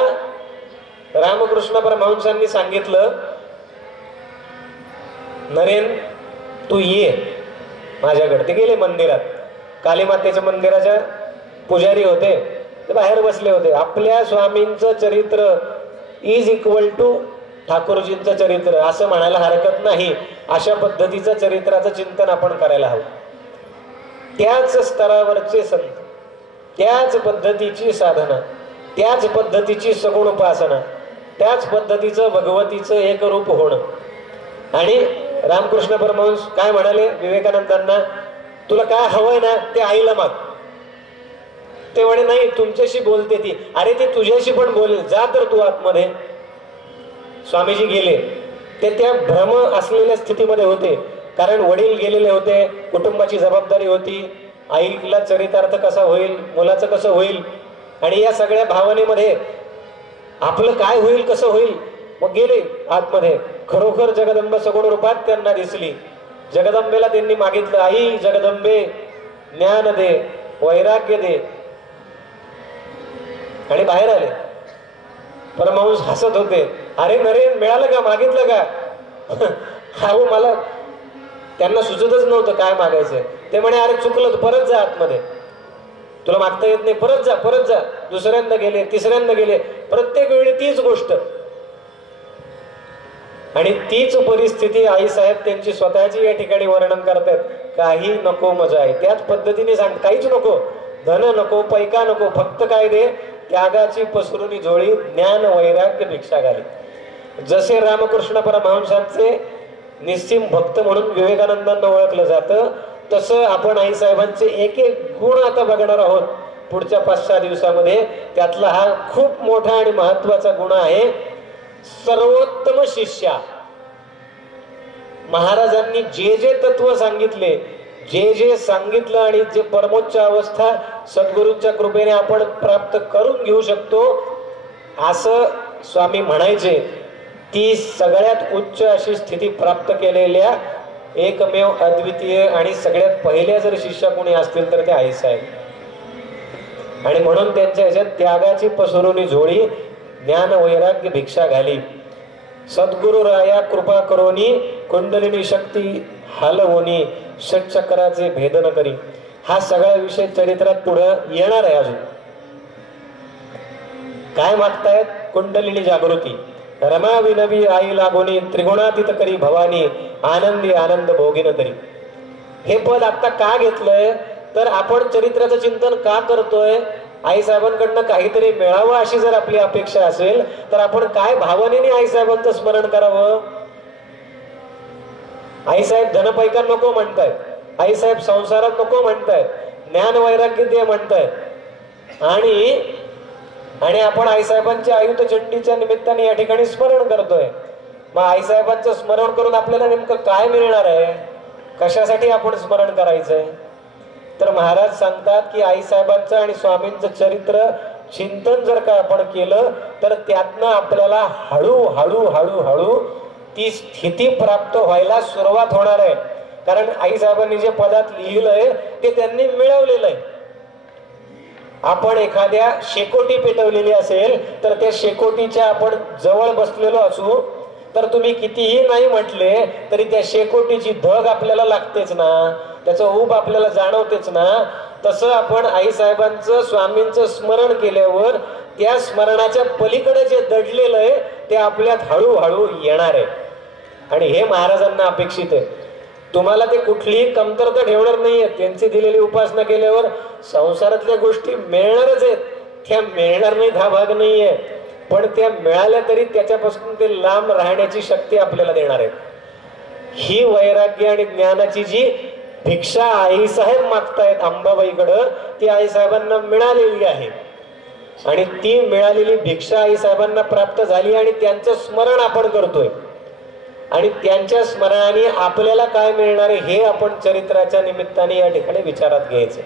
रामकृष्ण परमहंसांनी सांगितलं, नरेन तू ये माझ्याकडे. ते गेले मंदिरात. कालीमातेच्या मंदिराच्या पुजारी होते, ते बाहेर बसले होते. आपल्या स्वामींचं चरित्र इज इक्वल टू ठाकूरजींचं चरित्र असं म्हणायला हरकत नाही. अशा पद्धतीचं चरित्राचं चिंतन आपण करायला हवं. त्याच स्तरावरचे संत, त्याच पद्धतीची साधना, त्याच पद्धतीची सगुण उपासना, त्याच पद्धतीचं भगवतीचं एक रूप होणं. आणि रामकृष्ण परमहंस काय म्हणाले विवेकानंदांना, तुला काय हवंय ना ते आईला माग. ते म्हणे नाही, तुमच्याशी बोलते ती. अरे ती तुझ्याशी पण बोलेल, जा तर तू आतमध्ये. स्वामीजी गेले. ते त्या भ्रम असलेल्या स्थितीमध्ये होते, कारण वडील गेलेले होते, कुटुंबाची जबाबदारी होती, आईला चरितार्थ कसा होईल, मुलाचं कसं होईल, आणि या सगळ्या भावनेमध्ये आपलं काय होईल, कसं होईल. मग गेले आतमध्ये. खरोखर जगदंबा सगुण रूपात त्यांना दिसली. जगदंबेला त्यांनी मागितलं, आई जगदंबे ज्ञान दे, वैराग्य दे, आणि बाहेर आले. परमहंस हसत होते, अरे नरेन मिळालं का, मागितलं का? हा मला त्यांना सुचतच नव्हतं काय मागायचं. ते म्हणे अरे चुकलं, परत जा आतमध्ये, तुला मागता येत नाही, परत जा, परत जा. दुसऱ्यांदा गेले, तिसऱ्यांदा गेले, प्रत्येक वेळी तीच गोष्ट. आणि तीच परिस्थिती आईसाहेब त्यांची स्वतःची या ठिकाणी वर्णन करतात. काही नको मजा आहे, त्याच पद्धतीने सांग, काहीच नको, धन नको, पैका नको, फक्त काय दे, त्यागाची पसरुनी झोळी, ज्ञान वैराग्य भिक्षा घाली. जसे रामकृष्ण परमहंसांचे निस्सीम भक्त म्हणून विवेकानंदांना ओळखलं जातं, तसं आपण आईसाहेबांचे एक एक गुण आता बघणार आहोत पुढच्या 5-6 दिवसामध्ये. त्यातला हा खूप मोठा आणि महत्वाचा गुण आहे, सर्वोत्तम शिष्या. महाराजांनी जे जे तत्व सांगितले, जे जे सांगितलं, आणि जे परमोच्च अवस्था सद्गुरूंच्या कृपेने आपण प्राप्त करून घेऊ शकतो असं स्वामी म्हणायचे, ती सगळ्यात उच्च अशी स्थिती प्राप्त केलेल्या एकमेव अद्वितीय आणि सगळ्यात पहिल्या जर शिष्य कोणी असतील तर ते आईसाहेब. आणि म्हणून त्यांच्या ह्याच्यात त्यागाची पसरुनी झोळी, ज्ञान वैराग्य भिक्षा घाली, सद्गुरु राया कृपा करोनी, कुंडलिनी शक्ती हलवोनी, षटचक्राचे भेदन करी. हा सगळा विषय चरित्रात पुढे येणार आहे. अजून काय मागतायत? कुंडलिनी जागृती, रमा विनवी आई लागोनी, त्रिगुणातीत करी भवानी, आनंदी आनंद भोगिन तरी. हे पद आता का घेतलंय तर आपण चरित्राचं चिंतन का करतोय? आईसाहेबांकडनं काहीतरी मिळावं अशी जर आपली अपेक्षा असेल तर आपण काय भावनेने आईसाहेबांचं स्मरण करावं? आईसाहेब धनपैका नको म्हणतायत, आईसाहेब संसारात नको म्हणतायत, ज्ञान वैराग्य दे म्हणतायत, आणि आपण आईसाहेबांच्या आयुध चंडीच्या निमित्ताने या ठिकाणी स्मरण करतोय. मग आईसाहेबांचं स्मरण करून आपल्याला नेमकं काय मिळणार आहे? कशासाठी आपण स्मरण करायचंय? तर महाराज सांगतात की आईसाहेबांचं आणि स्वामींचं चरित्र चिंतन जर का आपण केलं तर त्यातनं आपल्याला हळूहळू हळूहळू ती स्थिती प्राप्त व्हायला सुरुवात होणार आहे. कारण आईसाहेबांनी जे पदात लिहिलंय ते त्यांनी मिळवलेलं आहे. आपण एखाद्या शेकोटी पेटवलेली असेल तर त्या शेकोटीच्या आपण जवळ बसलेलो असू तर तुम्ही कितीही नाही म्हटले तरी त्या शेकोटीची धग आपल्याला लागतेच ना, त्याचं ऊब आपल्याला जाणवतेच ना. तसं आपण आईसाहेबांचं स्वामींचं स्मरण केल्यावर त्या स्मरणाच्या पलीकडे जे दडलेलं आहे ते आपल्यात हळूहळू येणार आहे. आणि हे महाराजांना अपेक्षित आहे. तुम्हाला ते कुठलीही कमतरता ठेवणार नाहीये. त्यांची दिलेली उपासना केल्यावर संसारातल्या गोष्टी मिळणारच आहेत. त्या मिळणार नाहीत हा भाग नाहीये, पण त्या मिळाल्या तरी त्याच्यापासून ते लांब राहण्याची शक्ती आपल्याला देणार आहे. ही वैराग्य आणि ज्ञानाची जी भिक्षा आईसाहेब मागतायत अंबाबाईकडं, ती आईसाहेबांना मिळालेली आहे. आणि ती मिळालेली भिक्षा आईसाहेबांना प्राप्त झाली आणि त्यांचं स्मरण आपण करतोय. आणि त्यांच्या स्मरणाने आपल्याला काय मिळणार आहे हे आपण चरित्राच्या निमित्ताने या ठिकाणी विचारात घ्यायचं.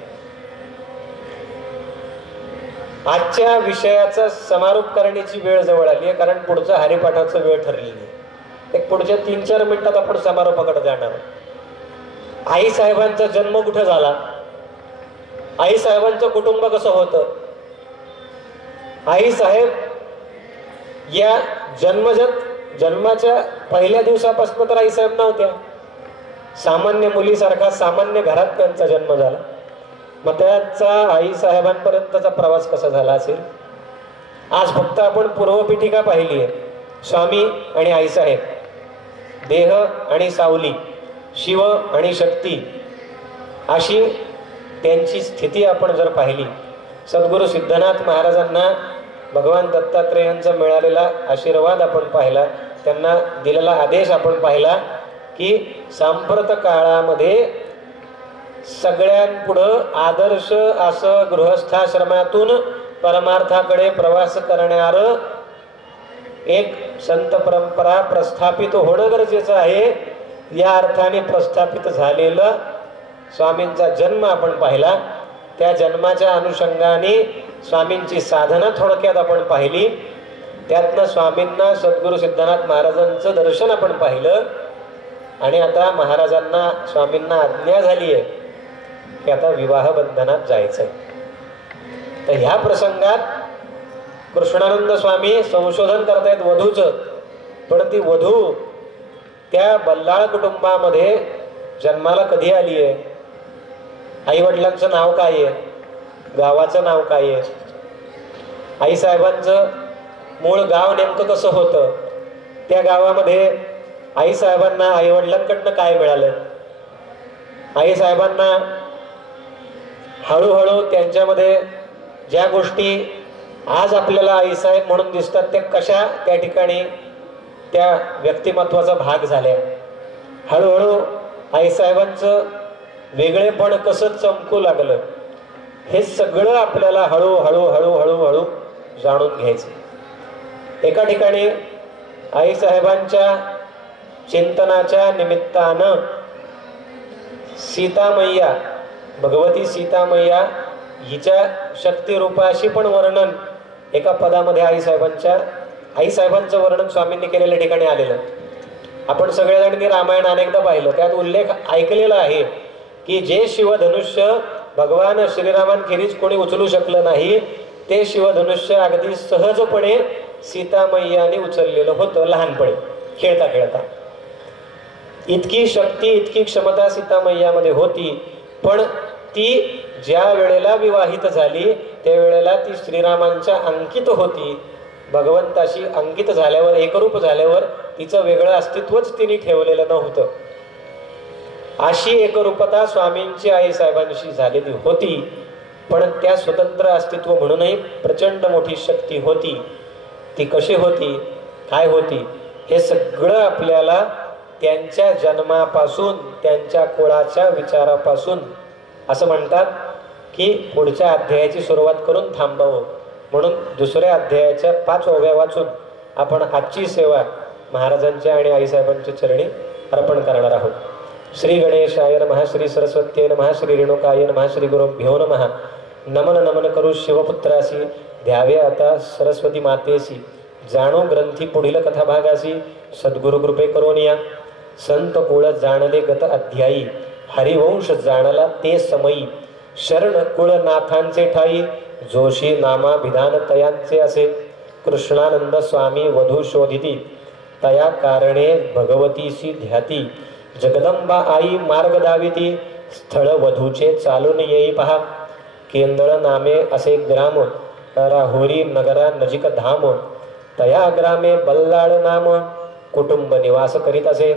आजच्या विषयाचा समारोप करण्याची वेळ जवळ आली आहे, कारण पुढचं हरिपाठाचं वेळ ठरलेली आहे. एक पुढच्या 3-4 मिनिटात आपण समारोपाकडे जाणार. आईसाहेबांचा जन्म कुठं झाला, आईसाहेबांचं कुटुंब कसं होतं. आईसाहेब या जन्माच्या पहिल्या दिवसापासून तर आईसाहेब नव्हत्या. सामान्य मुलीसारखा सामान्य घरात त्यांचा जन्म झाला. मग त्याचा आईसाहेबांपर्यंतचा प्रवास कसा झाला असेल. आज फक्त आपण पूर्वपीठिका पाहिली आहे. स्वामी आणि आईसाहेब, देह आणि सावली, शिव आणि शक्ती, अशी त्यांची स्थिती आपण जर पाहिली. सद्गुरू सिद्धनाथ महाराजांना भगवान दत्तात्रेयांचा मिळालेला आशीर्वाद आपण पाहिला, त्यांना दिलेला आदेश आपण पाहिला की सांप्रत काळामध्ये सगळ्यांपुढं आदर्श असं गृहस्थाश्रमातून परमार्थाकडे प्रवास करणारं एक संत परंपरा प्रस्थापित होणं गरजेचं आहे. या अर्थाने प्रस्थापित झालेलं स्वामींचा जन्म आपण पाहिला. त्या जन्माच्या अनुषंगाने स्वामींची साधना थोडक्यात आपण पाहिली. त्यातनं स्वामींना सद्गुरू सिद्धनाथ महाराजांचं दर्शन आपण पाहिलं. आणि आता महाराजांना स्वामींना आज्ञा झाली आहे की आता विवाह बंधनात जायचं. तर ह्या प्रसंगात कृष्णानंद स्वामी संशोधन करतायत वधूचं. पण ती वधू त्या बल्लाळ कुटुंबामध्ये जन्माला कधी आली आहे, आई वडिलांचं नाव काय आहे, गावाचं नाव काय आहे, आईसाहेबांचं मूळ गाव नेमकं कसं होतं, त्या गावामध्ये आईसाहेबांना आई वडिलांकडनं काय मिळालं, आईसाहेबांना हळूहळू त्यांच्यामध्ये ज्या गोष्टी आज आपल्याला आईसाहेब म्हणून दिसतात त्या कशा त्या ठिकाणी त्या व्यक्तिमत्वाचा भाग झाल्या. हळूहळू आईसाहेबांचं वेगळेपण कसं चमकू लागलं, हे सगळं आपल्याला हळूहळू हळूहळू हळू जाणून घ्यायचं. एका ठिकाणी आईसाहेबांच्या चिंतनाच्या निमित्तानं सीतामय्या, भगवती सीतामय्या हिच्या शक्तिरूपाशी पण वर्णन एका पदामध्ये आईसाहेबांचं वर्णन स्वामींनी केलेल्या ठिकाणी आलेलं. आपण सगळेजणांनी रामायण अनेकदा पाहिलं. त्यात उल्लेख ऐकलेला आहे की जे शिवधनुष्य भगवान श्रीरामांखेरीज कोणी उचलू शकलं नाही, ते शिवधनुष्य अगदी सहजपणे सीतामय्याने उचललेलं होतं लहानपणी खेळता खेळता. इतकी शक्ती इतकी क्षमता सीतामय्यामध्ये होती. पण ती ज्या वेळेला विवाहित झाली त्यावेळेला ती श्रीरामांच्या अंकित होती. भगवंताशी अंकित झाल्यावर, एकरूप झाल्यावर तिचं वेगळं अस्तित्वच तिने ठेवलेलं नव्हतं. अशी एकरूपता स्वामींची आईसाहेबांशी झालेली होती. पण त्या स्वतंत्र अस्तित्व म्हणूनही प्रचंड मोठी शक्ती होती. ती कशी होती, काय होती, हे सगळं आपल्याला त्यांच्या जन्मापासून, त्यांच्या कुळाच्या विचारापासून, असं म्हणतात की पुढच्या अध्यायाची सुरुवात करून थांबावं. म्हणून दुसऱ्या अध्यायाच्या 5 ओव्या वाचून आपण आजची सेवा महाराजांच्या आणि आईसाहेबांच्या चरणी अर्पण करणार आहोत. श्री गणेशाय नमः, श्री सरस्वत्ये नमः, श्री रेणुकाय नमः, श्री गुरुभ्यो नमः. नमन नमन करू शिवपुत्रासी, द्यावे आता सरस्वती मातेसी. जाणो ग्रंथी पुढील कथाभागासी, सद्गुरु कृपे करोनिया. संत कुळ जाणले गत अध्यायी, हरिवंश जाणला ते समयी. शरण कुळनाथांचे ठाई, जोशी नामा विधान तयांचे असे. कृष्णानंद स्वामी वधू शोधिती, तया कारणे भगवतीसी ध्याती. जगदंबा आई मार्ग दाविती, स्थळ वधूचे चालून येई पहा. केंदळ नामे असे ग्राम, राहुरी नगरा नजिक धाम. तया ग्रामे बल्लाळ नाम, कुटुंब निवास करीत असे.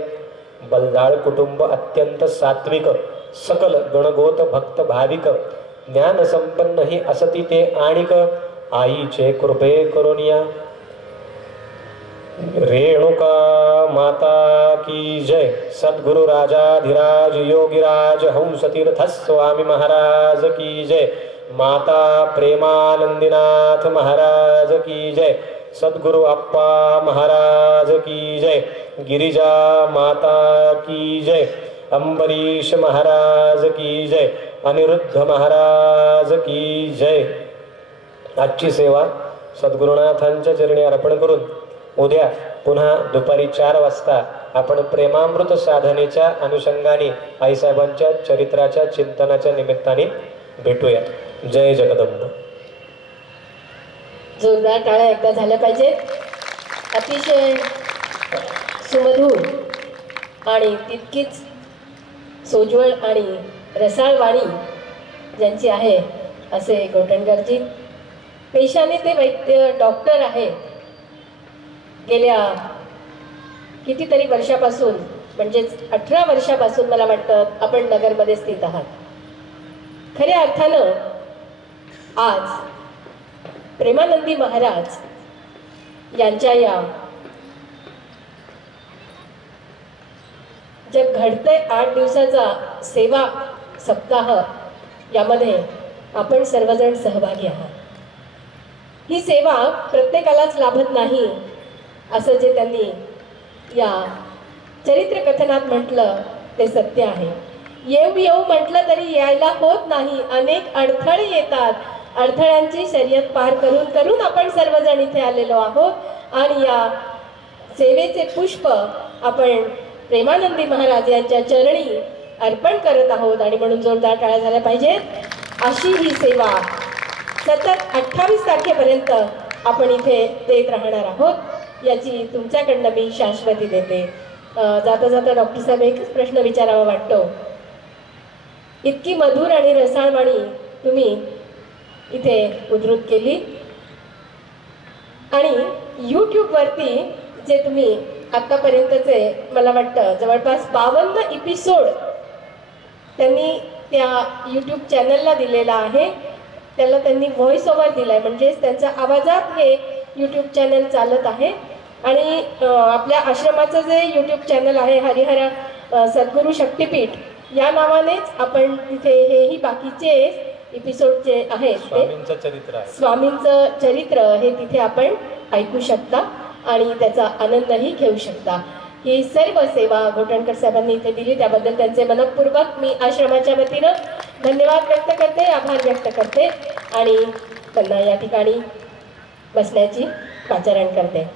बलदाळ कुटुंब अत्यंत सात्विक, सकल गणगोत भक्त भाविक, ज्ञान संपन्न ही असती ते आणिक, आईचे कृपे करुनिया। रेणुका माता की जय। सद्गुरु राजाधिराज योगीराज हंस तीर्थ स्वामी महाराज की जय। माता प्रेमानंदीनाथ महाराज की जय। सद्गुरु अप्पा महाराज की जय। गिरिजा माता की जय। अंबरीश महाराज की जय। अनिरुद्ध महाराज की जय। आजची सेवा सद्गुरुनाथांच्या चरणी अर्पण करून उद्या पुन्हा दुपारी 4 वाजता आपण प्रेमामृत साधनेच्या अनुषंगाने आईसाहेबांच्या चरित्राच्या चिंतनाच्या निमित्ताने भेटूया। जय जगदंब। जोरदार टाळ्या एकदा झाल्या पाहिजेत। अतिशय सुमधूर आणि तितकीच सोज्वळ आणि रसाळ वाणी ज्यांची आहे असे गोटणकरजी। पेशाने ते वैद्य डॉक्टर आहेत। गेल्या कितीतरी वर्षापासून म्हणजेच 18 वर्षापासून मला वाटतं आपण नगरमध्ये स्थित आहात। खऱ्या अर्थानं आज प्रेमानंदी महाराज यांच्या या जे घडते 8 दिवसाचा सेवा सप्ताह यामध्ये आपण सर्वजण सहभागी आहात। ही सेवा प्रत्येकालाच लाभत नाही असं जे त्यांनी या चरित्र कथनात म्हटलं ते सत्य आहे। येऊ येऊ म्हटलं तरी यायला होत नाही, अनेक अडथळे येतात। अडथळ्यांची शर्यत पार करून करून आपण सर्वजण इथे आलेलो आहोत आणि या सेवेचे पुष्प आपण प्रेमानंदी महाराज यांच्या चरणी अर्पण करत आहोत आणि म्हणून जोरदार टाळ्या झाल्या पाहिजेत। अशी ही सेवा सतत 28 तारखेपर्यंत आपण इथे देत राहणार आहोत याची तुमच्याकडनं मी शाश्वती देते। जाता जाता डॉक्टर साहेब एकच प्रश्न विचारावा वाटतो। इतकी मधुर आणि रसाळ वाणी तुम्ही इथे उद्धृत केली आणि यूट्यूबवरती जे तुम्ही आतापर्यंतचे मला वाटतं जवळपास 52 एपिसोड त्यांनी त्या यूट्यूब चॅनलला दिलेला आहे। त्याला त्यांनी व्हॉइस ओव्हर दिलाय, म्हणजेच त्यांच्या आवाजात हे यूट्यूब चॅनल चालत आहे। आणि आपल्या आश्रमाचं जे यूट्यूब चॅनल आहे हरिहर सद्गुरू शक्तिपीठ या नावानेच आपण तिथे हेही बाकीचे एपिसोड जे आहेत स्वामींचं चरित्र हे तिथे आपण ऐकू शकता आणि त्याचा आनंदही घेऊ शकता। ही सर्व सेवा गोटणकर साहेबांनी इथे दिली त्याबद्दल त्यांचे मनपूर्वक मी आश्रमाच्या वतीनं धन्यवाद व्यक्त करते, आभार व्यक्त करते आणि त्यांना या ठिकाणी बसण्याची पाचारण करते।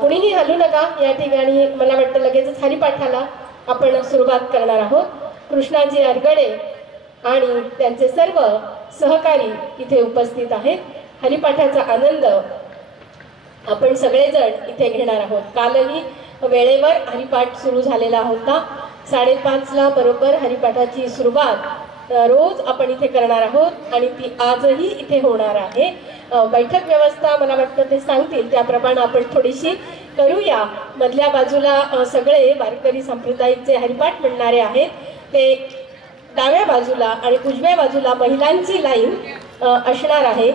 कुणीही हलू नका। या ठिकाणी मला वाटतं लगेचच हरिपाठाला आपण सुरुवात करणार आहोत। कृष्णाजी अरगडे आणि त्यांचे सर्व सहकारी इथे उपस्थित आहेत। हरिपाठाचा आनंद आपण सगळेजण इथे घेणार आहोत। कालही वेळेवर हरिपाठ सुरू झालेला होता। 5:30ला बरोबर हरिपाठाची सुरुवात रोज आपण इथे करणार आहोत आणि ती आजही इथे होणार आहे। बैठक व्यवस्था मला वाटतं ते सांगतील त्याप्रमाणे आपण थोडीशी करूया। मधल्या बाजूला सगळे वारकरी सांप्रदायिकचे हरिपाठ म्हणणारे आहेत ते डाव्या बाजूला आणि उजव्या बाजूला महिलांची लाईन असणार आहे।